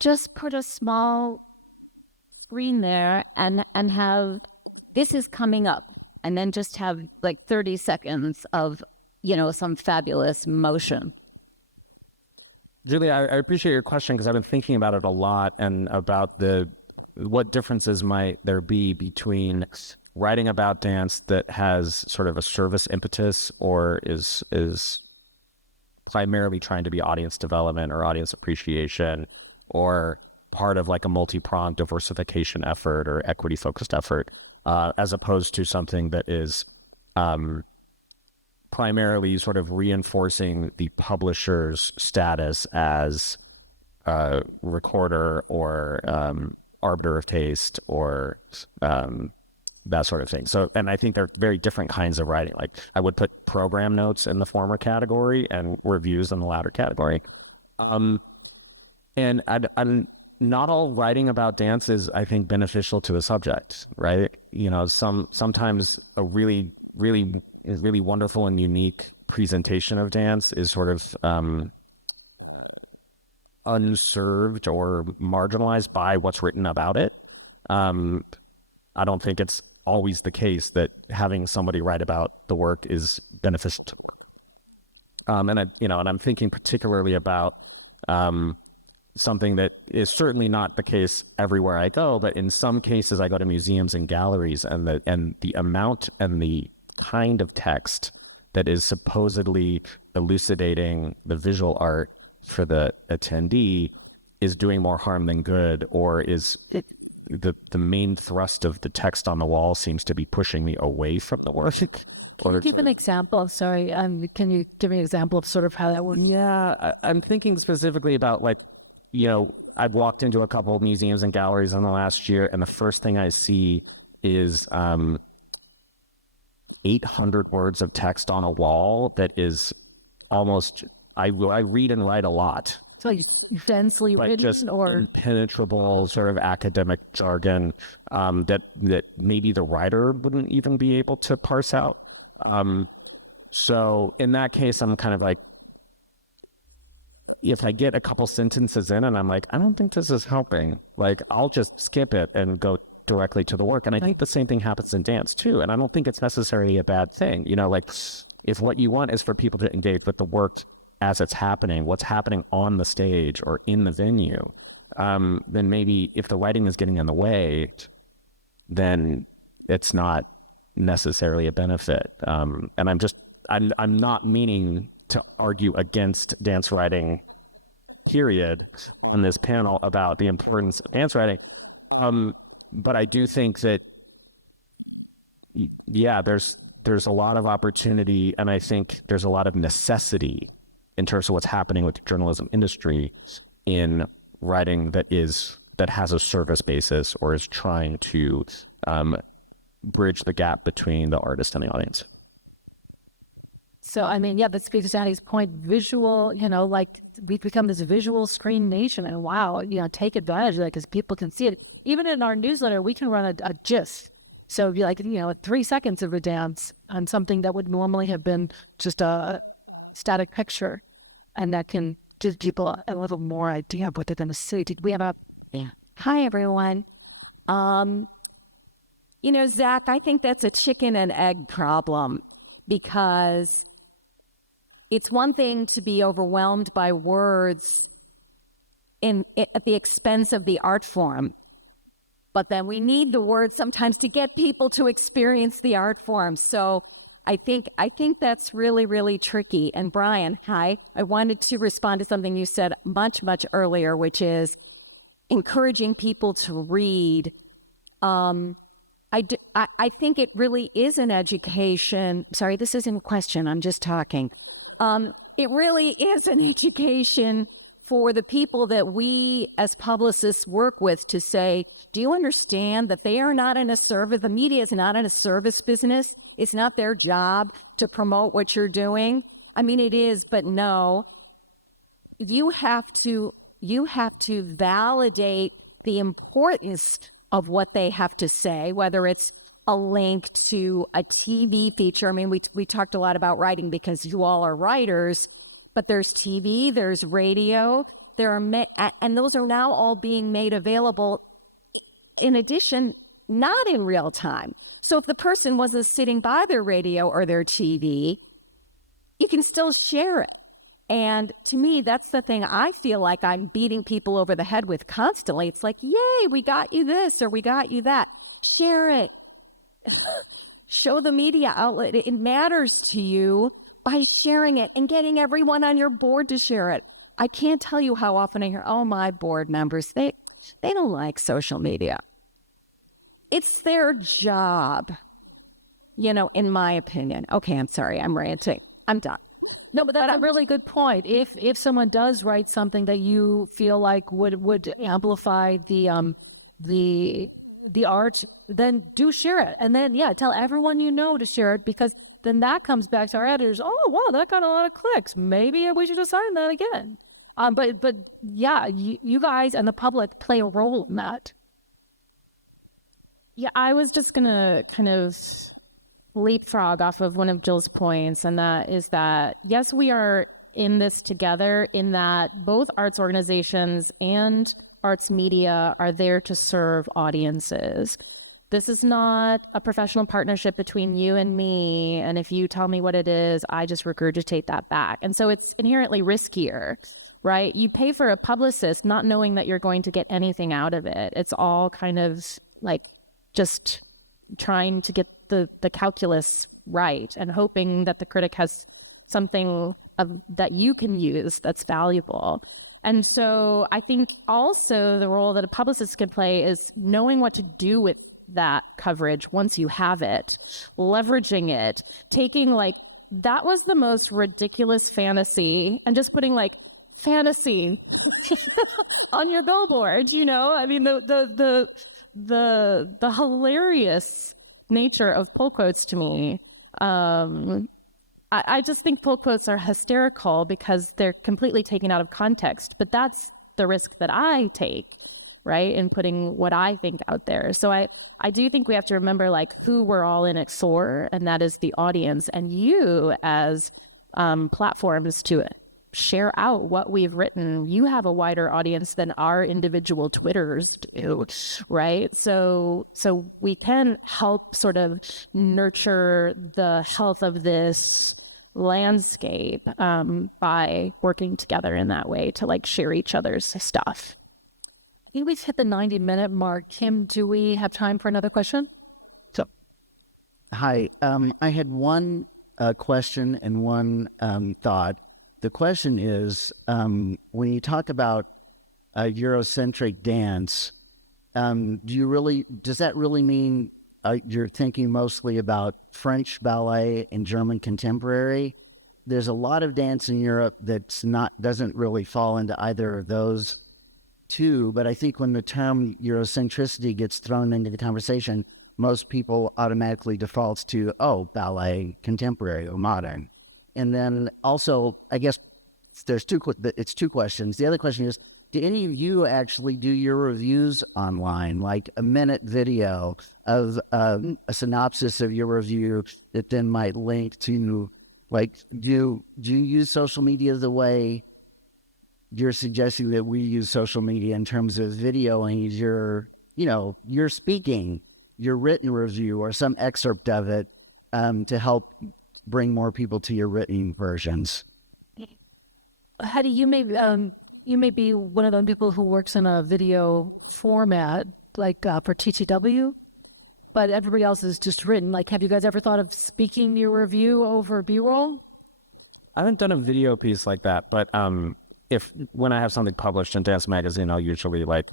just put a small screen there and have this is coming up, and then just have like 30 seconds of, some fabulous motion. Julie, I appreciate your question because I've been thinking about it a lot and about what differences might there be between writing about dance that has sort of a service impetus or is primarily trying to be audience development or audience appreciation or part of like a multi-pronged diversification effort or equity-focused effort, as opposed to something that is primarily sort of reinforcing the publisher's status as a recorder or arbiter of taste or that sort of thing. So, and I think they're very different kinds of writing. Like I would put program notes in the former category and reviews in the latter category. And I'm not all writing about dance is, I think, beneficial to a subject, right? Sometimes a really wonderful and unique presentation of dance is sort of unserved or marginalized by what's written about it. I don't think it's always the case that having somebody write about the work is beneficial to and I'm thinking particularly about something that is certainly not the case everywhere I go, but in some cases I go to museums and galleries, and the amount and the kind of text that is supposedly elucidating the visual art for the attendee is doing more harm than good, or is the main thrust of the text on the wall seems to be pushing me away from the work. Give an example. Sorry, can you give me an example of sort of how that would? Yeah, I'm thinking specifically about I've walked into a couple of museums and galleries in the last year, and the first thing I see is 800 words of text on a wall that is almost, I read and write a lot. So like densely like written just or impenetrable sort of academic jargon that maybe the writer wouldn't even be able to parse out. So in that case, I'm kind of like, if I get a couple sentences in and I'm like, I don't think this is helping, like I'll just skip it and go directly to the work. And I think the same thing happens in dance too. And I don't think it's necessarily a bad thing. You know, like if what you want is for people to engage with the work as it's happening, what's happening on the stage or in the venue, then maybe if the writing is getting in the way, then it's not necessarily a benefit. And I'm not meaning to argue against dance writing, period, on this panel about the importance of dance writing. But I do think that, yeah, there's a lot of opportunity, and I think there's a lot of necessity in terms of what's happening with the journalism industry in writing that has a service basis or is trying to bridge the gap between the artist and the audience. So, I mean, yeah, that speaks to Daddy's point. Visual, like we've become this visual screen nation, and wow, take advantage of that because people can see it. Even in our newsletter, we can run a gist. So it'd be like, 3 seconds of a dance on something that would normally have been just a static picture. And that can give people a little more idea of what they're going to see. Did we have a... Yeah. Hi, everyone. Zach, I think that's a chicken and egg problem because it's one thing to be overwhelmed by words at the expense of the art form. But then we need the words sometimes to get people to experience the art form. So I think that's really, really tricky. And Brian, hi, I wanted to respond to something you said much, much earlier, which is encouraging people to read. I think it really is an education. Sorry, this isn't a question. I'm just talking. It really is an education for the people that we as publicists work with to say, do you understand that they are not in a service, the media is not in a service business. It's not their job to promote what you're doing. I mean, it is, but no. You have to validate the importance of what they have to say, whether it's a link to a TV feature. I mean, we talked a lot about writing because you all are writers, but there's TV, there's radio, and those are now all being made available in addition, not in real time. So if the person wasn't sitting by their radio or their TV, you can still share it. And to me, that's the thing I feel like I'm beating people over the head with constantly. It's like, yay, we got you this or we got you that. Share it. Show the media outlet. It matters to you by sharing it and getting everyone on your board to share it. I can't tell you how often I hear, oh, my board members, they don't like social media. It's their job, in my opinion. Okay, I'm sorry. I'm ranting. I'm done. No, but that's a really good point. If someone does write something that you feel like would amplify the art, then do share it. And then, tell everyone to share it, because then that comes back to our editors. Oh, wow, that got a lot of clicks. Maybe we should assign that again. But you guys and the public play a role in that. Yeah, I was just going to kind of leapfrog off of one of Jill's points, and that is that, yes, we are in this together in that both arts organizations and arts media are there to serve audiences. This is not a professional partnership between you and me, and if you tell me what it is, I just regurgitate that back. And so it's inherently riskier, right? You pay for a publicist not knowing that you're going to get anything out of it. It's all kind of like just trying to get the calculus right and hoping that the critic has something that you can use that's valuable. And so I think also the role that a publicist can play is knowing what to do with that coverage once you have it, leveraging it, taking that was the most ridiculous fantasy and just putting fantasy on your billboard, I mean, the hilarious nature of pull quotes to me. I just think pull quotes are hysterical because they're completely taken out of context, but that's the risk that I take, right, in putting what I think out there. So I do think we have to remember who we're all in it for, and that is the audience and you as platforms to it. share out what we've written. You have a wider audience than our individual Twitters do, right? So we can help sort of nurture the health of this landscape by working together in that way to like share each other's stuff. I think we've hit the 90-minute mark. Kim, do we have time for another question? Hi, I had one question and one thought. The question is, when you talk about Eurocentric dance, does that really mean you're thinking mostly about French ballet and German contemporary? There's a lot of dance in Europe doesn't really fall into either of those two, but I think when the term Eurocentricity gets thrown into the conversation, most people automatically defaults to, ballet, contemporary or modern. And then also, I guess it's two questions. The other question is, do any of you actually do your reviews online, like a minute video of a synopsis of your review that then might link to, like, do you use social media the way you're suggesting that we use social media in terms of videoing your speaking, your written review or some excerpt of it to help bring more people to your written versions? Hedy, you may be one of those people who works in a video format, like for TTW, but everybody else is just written. Like, have you guys ever thought of speaking your review over B-roll? I haven't done a video piece like that, but when I have something published in Dance Magazine, I'll usually like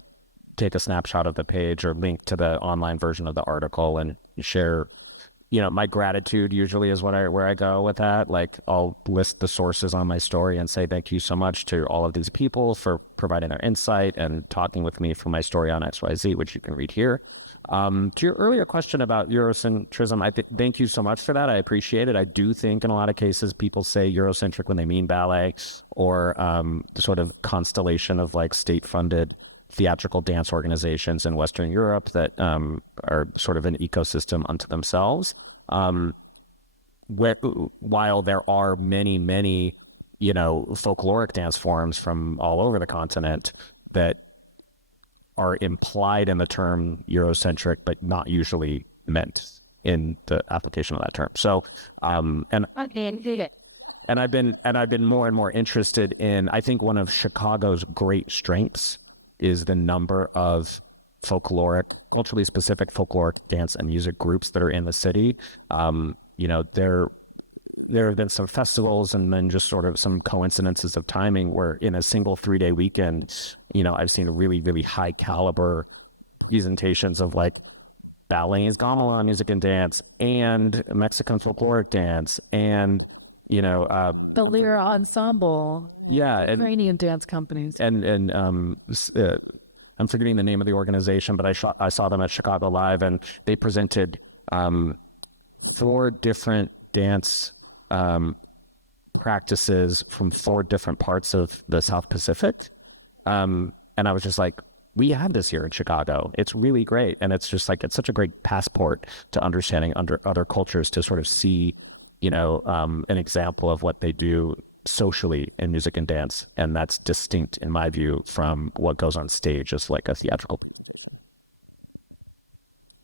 take a snapshot of the page or link to the online version of the article and share, my gratitude usually is where I go with that. Like, I'll list the sources on my story and say thank you so much to all of these people for providing their insight and talking with me for my story on XYZ, which you can read here. To your earlier question about Eurocentrism, thank you so much for that. I appreciate it. I do think in a lot of cases people say Eurocentric when they mean ballet or the sort of constellation of like state-funded theatrical dance organizations in Western Europe that are sort of an ecosystem unto themselves. While there are many, folkloric dance forms from all over the continent that are implied in the term Eurocentric, but not usually meant in the application of that term. So, and I've been more and more interested in, I think one of Chicago's great strengths is the number of culturally specific folkloric dance and music groups that are in the city. There have been some festivals and then just sort of some coincidences of timing where in a single 3-day weekend, I've seen really, really high caliber presentations of like ballet, gamelan music and dance and Mexican folkloric dance and, The Lyra Ensemble. Yeah. And Iranian dance companies. And I'm forgetting the name of the organization, but I saw them at Chicago Live and they presented 4 different dance practices from 4 different parts of the South Pacific. And I was just like, we have this here in Chicago. It's really great. And it's just like, it's such a great passport to understanding other cultures to sort of see, an example of what they do socially in music and dance. And that's distinct in my view from what goes on stage as like a theatrical.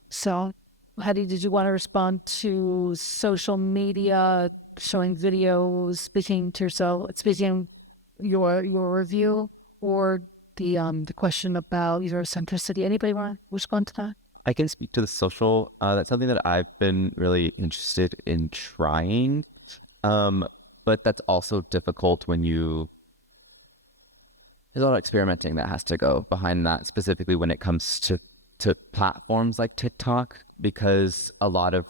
So, Hedy, did you want to respond to social media, showing videos, speaking your review, or the question about Eurocentricity? Anybody want to respond to that? I can speak to the social. That's something that I've been really interested in trying. But that's also difficult when there's a lot of experimenting that has to go behind that, specifically when it comes to platforms like TikTok, because a lot of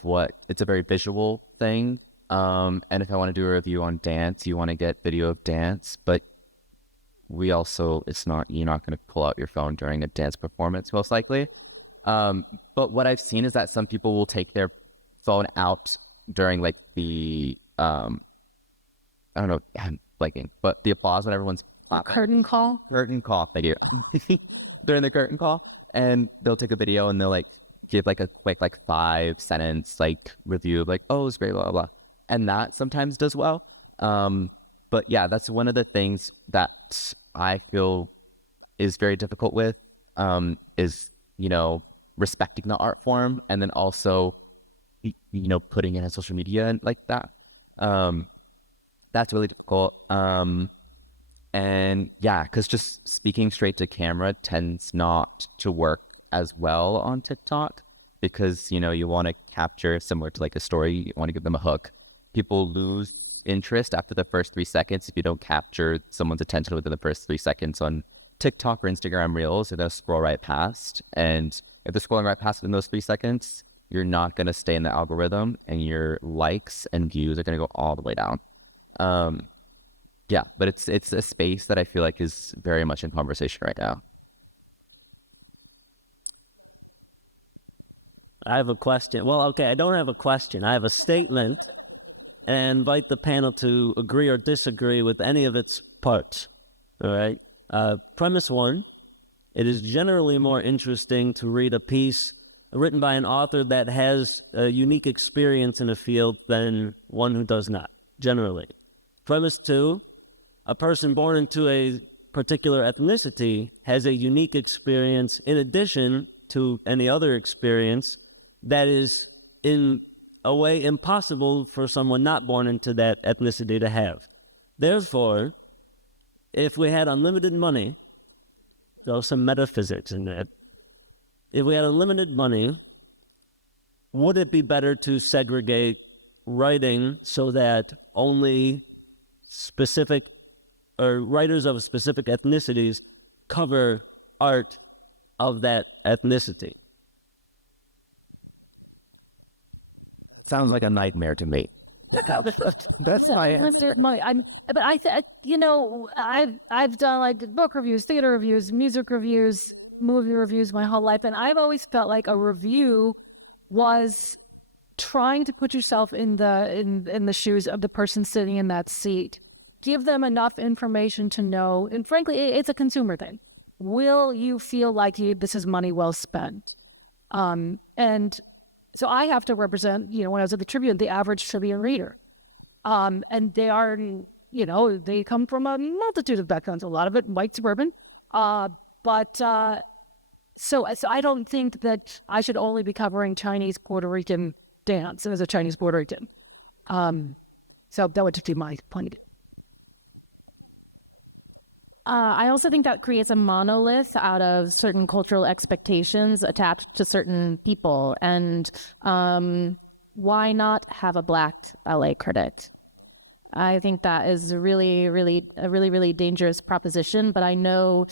it's a very visual thing. And if I want to do a review on dance, you want to get video of dance, but you're not going to pull out your phone during a dance performance, most likely. But what I've seen is that some people will take their phone out during like the, I don't know, I'm blanking, but the applause when everyone's Curtain call, thank you. During the curtain call, and they'll take a video and they'll like give like a quick 5-sentence like review of like, oh, it's great, blah, blah, blah. And that sometimes does well. But But yeah, that's one of the things that I feel is very difficult with, is, respecting the art form, and then also, putting it on social media and like that. That's really difficult. And yeah, because just speaking straight to camera tends not to work as well on TikTok, because, you want to capture, similar to like a story, you want to give them a hook. People lose interest after the first 3 seconds if you don't capture someone's attention within the first 3 seconds on TikTok or Instagram Reels. They'll scroll right past. And if they're scrolling right past in those 3 seconds, you're not going to stay in the algorithm, and your likes and views are going to go all the way down. Yeah, but it's a space that I feel like is very much in conversation right now. I have a question. Well, okay, I don't have a question. I have a statement, and invite the panel to agree or disagree with any of its parts. All right? Premise 1, it is generally more interesting to read a piece written by an author that has a unique experience in a field than one who does not, generally. Premise 2, a person born into a particular ethnicity has a unique experience in addition to any other experience that is in a way impossible for someone not born into that ethnicity to have. Therefore, if we had unlimited money, there's some metaphysics in that. If we had unlimited money, would it be better to segregate writing so that only specific or writers of specific ethnicities cover art of that ethnicity? Sounds like a nightmare to me. That's my I've done like book reviews, theater reviews, music reviews, movie reviews my whole life, and I've always felt like a review was trying to put yourself in the shoes of the person sitting in that seat. Give them enough information to know, and frankly, it's a consumer thing. Will you feel like this is money well spent? And so I have to represent, when I was at the Tribune, the average Tribune reader. And they are, they come from a multitude of backgrounds, a lot of it white suburban. So I don't think that I should only be covering Chinese Puerto Rican dance as a Chinese Puerto Rican. So that would just be my point. I also think that creates a monolith out of certain cultural expectations attached to certain people. And why not have a Black ballet critic? I think that is a really dangerous proposition. But I know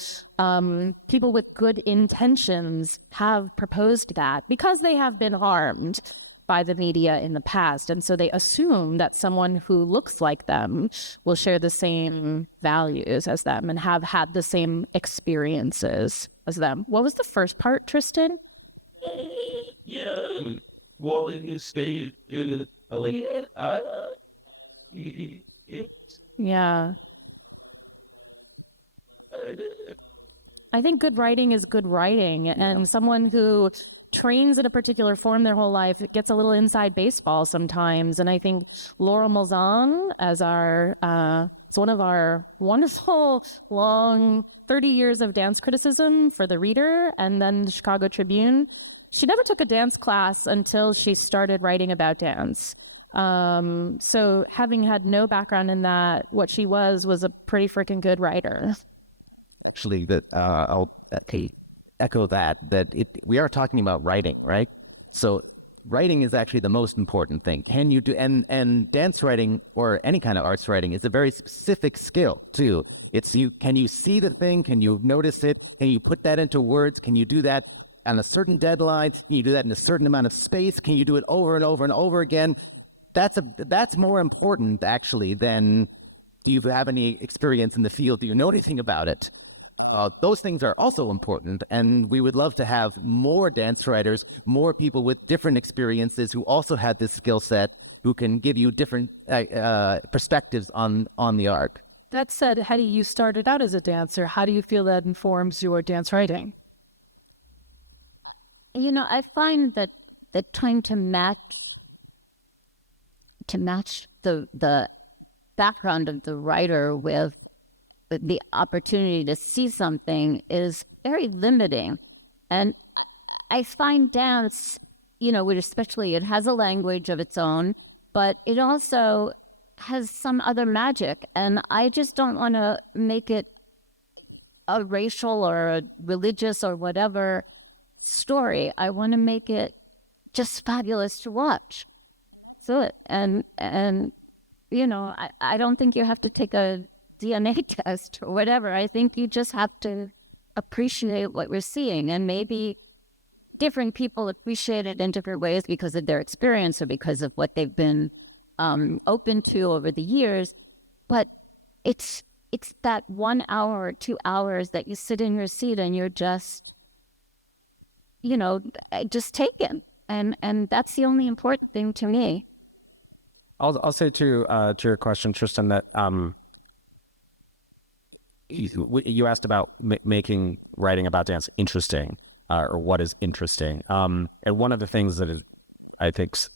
people with good intentions have proposed that because they have been harmed by the media in the past. And so they assume that someone who looks like them will share the same values as them and have had the same experiences as them. What was the first part, Tristan? Yeah. Well, you say, yeah. I think good writing is good writing, and someone who trains in a particular form their whole life, it gets a little inside baseball sometimes. And I think Laura Malzahn, as it's one of our wonderful long 30 years of dance criticism for The Reader and then the Chicago Tribune, she never took a dance class until she started writing about dance. So having had no background in that, what she was a pretty freaking good writer. Actually, I'll echo that we are talking about writing, right? So writing is actually the most important thing. Can you do and dance writing or any kind of arts writing is a very specific skill too. Can you see the thing? Can you notice it? Can you put that into words? Can you do that on a certain deadline? Can you do that in a certain amount of space? Can you do it over and over and over again? That's more important actually than do you have any experience in the field? Do you know anything about it? Those things are also important, and we would love to have more dance writers, more people with different experiences who also have this skill set, who can give you different perspectives on the art. That said, Hedy, you started out as a dancer. How do you feel that informs your dance writing? I find that trying to match the background of the writer with the opportunity to see something is very limiting. And I find dance, especially it has a language of its own, but it also has some other magic. And I just don't want to make it a racial or a religious or whatever story. I want to make it just fabulous to watch. So, and I don't think you have to take a DNA test or whatever. I think you just have to appreciate what we're seeing, and maybe different people appreciate it in different ways because of their experience or because of what they've been open to over the years. But it's that 1 hour or 2 hours that you sit in your seat and you're just, just taken. And that's the only important thing to me. I'll say to your question, Tristan, that you asked about making writing about dance interesting, or what is interesting. And one of the things that I think's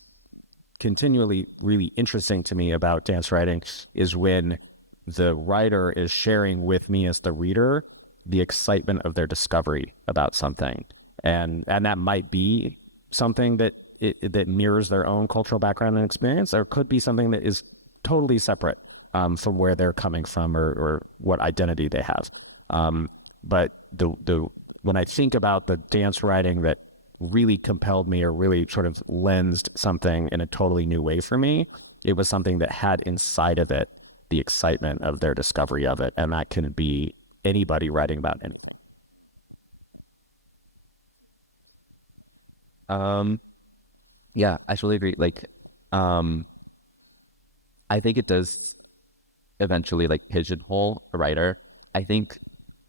continually really interesting to me about dance writing is when the writer is sharing with me as the reader the excitement of their discovery about something, and that might be something that mirrors their own cultural background and experience, or could be something that is totally separate from where they're coming from or what identity they have. But when I think about the dance writing that really compelled me or really sort of lensed something in a totally new way for me, it was something that had inside of it the excitement of their discovery of it, and that can be anybody writing about anything. Yeah, I totally agree. I think it does eventually pigeonhole a writer. I think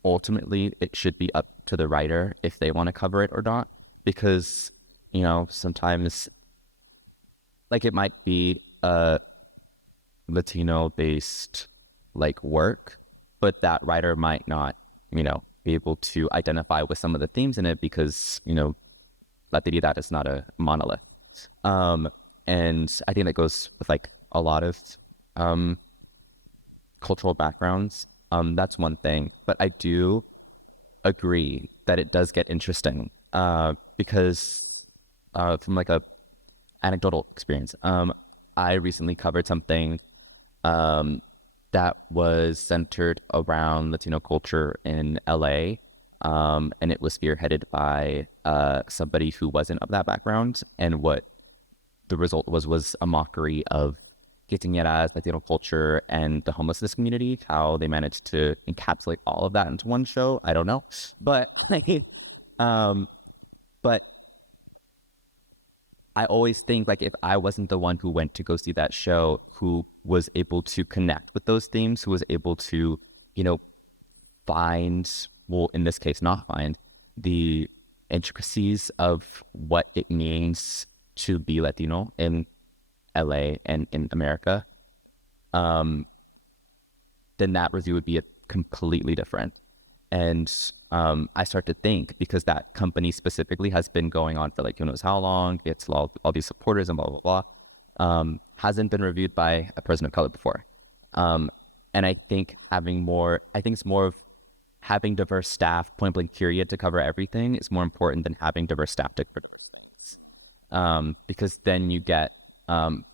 ultimately it should be up to the writer if they want to cover it or not, because sometimes it might be a Latino based work, but that writer might not be able to identify with some of the themes in it because Latinidad is not a monolith. And I think that goes with a lot of cultural backgrounds. That's one thing, but I do agree that it does get interesting because from a anecdotal experience, I recently covered something that was centered around Latino culture in LA, and it was spearheaded by somebody who wasn't of that background, and what the result was a mockery of quinceañeras, Latino culture, and the homelessness community. How they managed to encapsulate all of that into one show, I don't know, but but I always think if I wasn't the one who went to go see that show, who was able to connect with those themes, who was able to find, well, in this case, not find the intricacies of what it means to be Latino in LA and in America, then that review would be completely different. And I start to think, because that company specifically has been going on for who knows how long, it's all these supporters and blah, blah, blah, hasn't been reviewed by a person of color before. And I think it's more of having diverse staff, point blank period, to cover everything is more important than having diverse staff to cover because then you get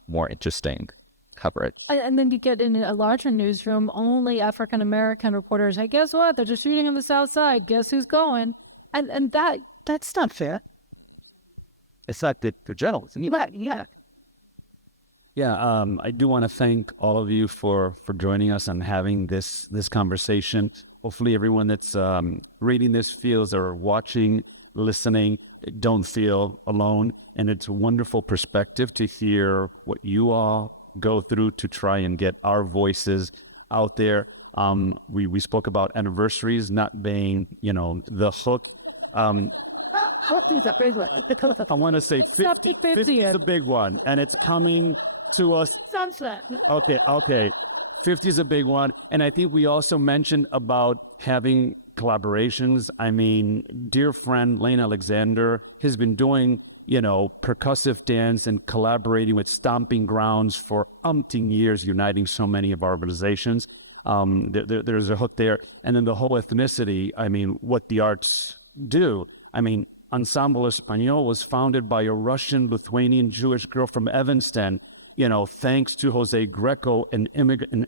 more interesting coverage. And then you get in a larger newsroom, only African-American reporters. Hey, guess what? They're just shooting on the South Side. Guess who's going? And that's not fair. It's not the journalism. Yeah. Yeah, I do want to thank all of you for joining us and having this conversation. Hopefully everyone that's reading this feels, or watching, listening, don't feel alone. And it's a wonderful perspective to hear what you all go through to try and get our voices out there. We spoke about anniversaries not being, the hook. I want to say 50 is the big one, and it's coming to us. Sunset. Okay. 50 is a big one. And I think we also mentioned about having collaborations. I mean, dear friend Lane Alexander has been doing percussive dance and collaborating with Stomping Grounds for umpteen years, uniting so many of our organizations. There's a hook there. And then the whole ethnicity, I mean, what the arts do. I mean, Ensemble Español was founded by a Russian, Lithuanian, Jewish girl from Evanston, thanks to Jose Greco, an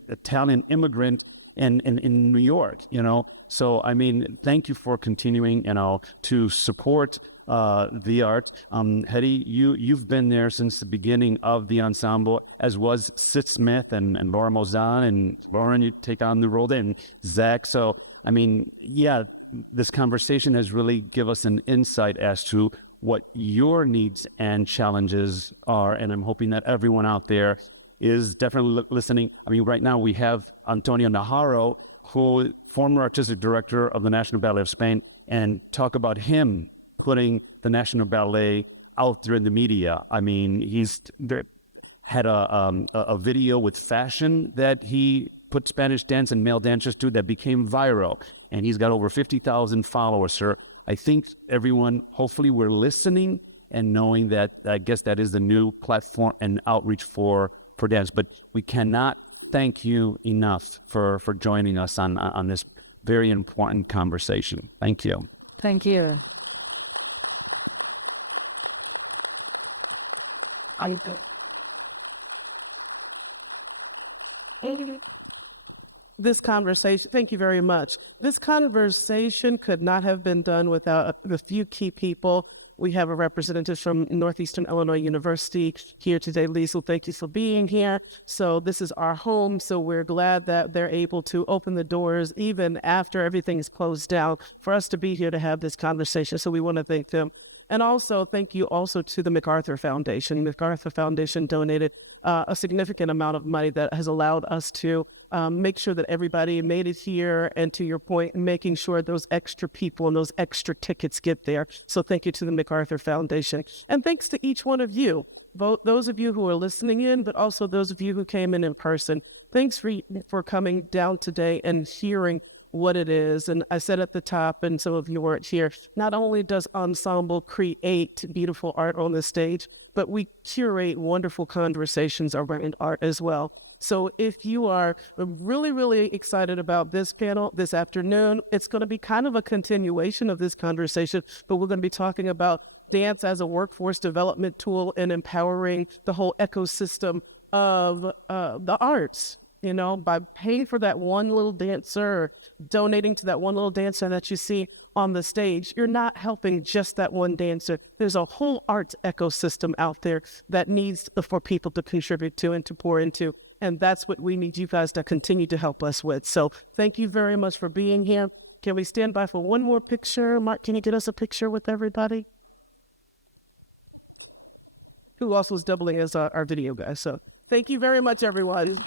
Italian immigrant in New York, So, I mean, thank you for continuing, to support the art. Hedy, you've been there since the beginning of the ensemble, as was Sid Smith and Laura Mozan, and Lauren, you take on the role, and Zach. So, I mean, yeah, this conversation has really given us an insight as to what your needs and challenges are, and I'm hoping that everyone out there is definitely listening. I mean, right now we have Antonio Najarro, who former artistic director of the National Ballet of Spain, and talk about him putting the National Ballet out there in the media. I mean, he's had a video with fashion that he put Spanish dance and male dancers to that became viral, and he's got over 50,000 followers, sir. I think everyone, hopefully we're listening and knowing that, I guess that is the new platform and outreach for dance, but we cannot thank you enough for joining us on this very important conversation. Thank you. Thank you. This conversation, thank you very much. This conversation could not have been done without a few key people. We have a representative from Northeastern Illinois University here today. Liesl, thank you for being here. So this is our home, so we're glad that they're able to open the doors even after everything's closed down for us to be here to have this conversation. So we want to thank them. And also thank you also to the MacArthur Foundation. The MacArthur Foundation donated a significant amount of money that has allowed us to make sure that everybody made it here, and to your point, making sure those extra people and those extra tickets get there. So thank you to the MacArthur Foundation. And thanks to each one of you, both those of you who are listening in, but also those of you who came in person. Thanks for coming down today and hearing what it is. And I said at the top, and some of you weren't here, not only does Ensemble create beautiful art on the stage, but we curate wonderful conversations around art as well. So if you are really, really excited about this panel this afternoon, it's going to be kind of a continuation of this conversation, but we're going to be talking about dance as a workforce development tool and empowering the whole ecosystem of the arts, by paying for that one little dancer, donating to that one little dancer that you see on the stage. You're not helping just that one dancer. There's a whole arts ecosystem out there that needs for people to contribute to and to pour into. And that's what we need you guys to continue to help us with. So thank you very much for being here. Can we stand by for one more picture? Mark, can you get us a picture with everybody? Who also is doubling as our video guy. So thank you very much, everyone.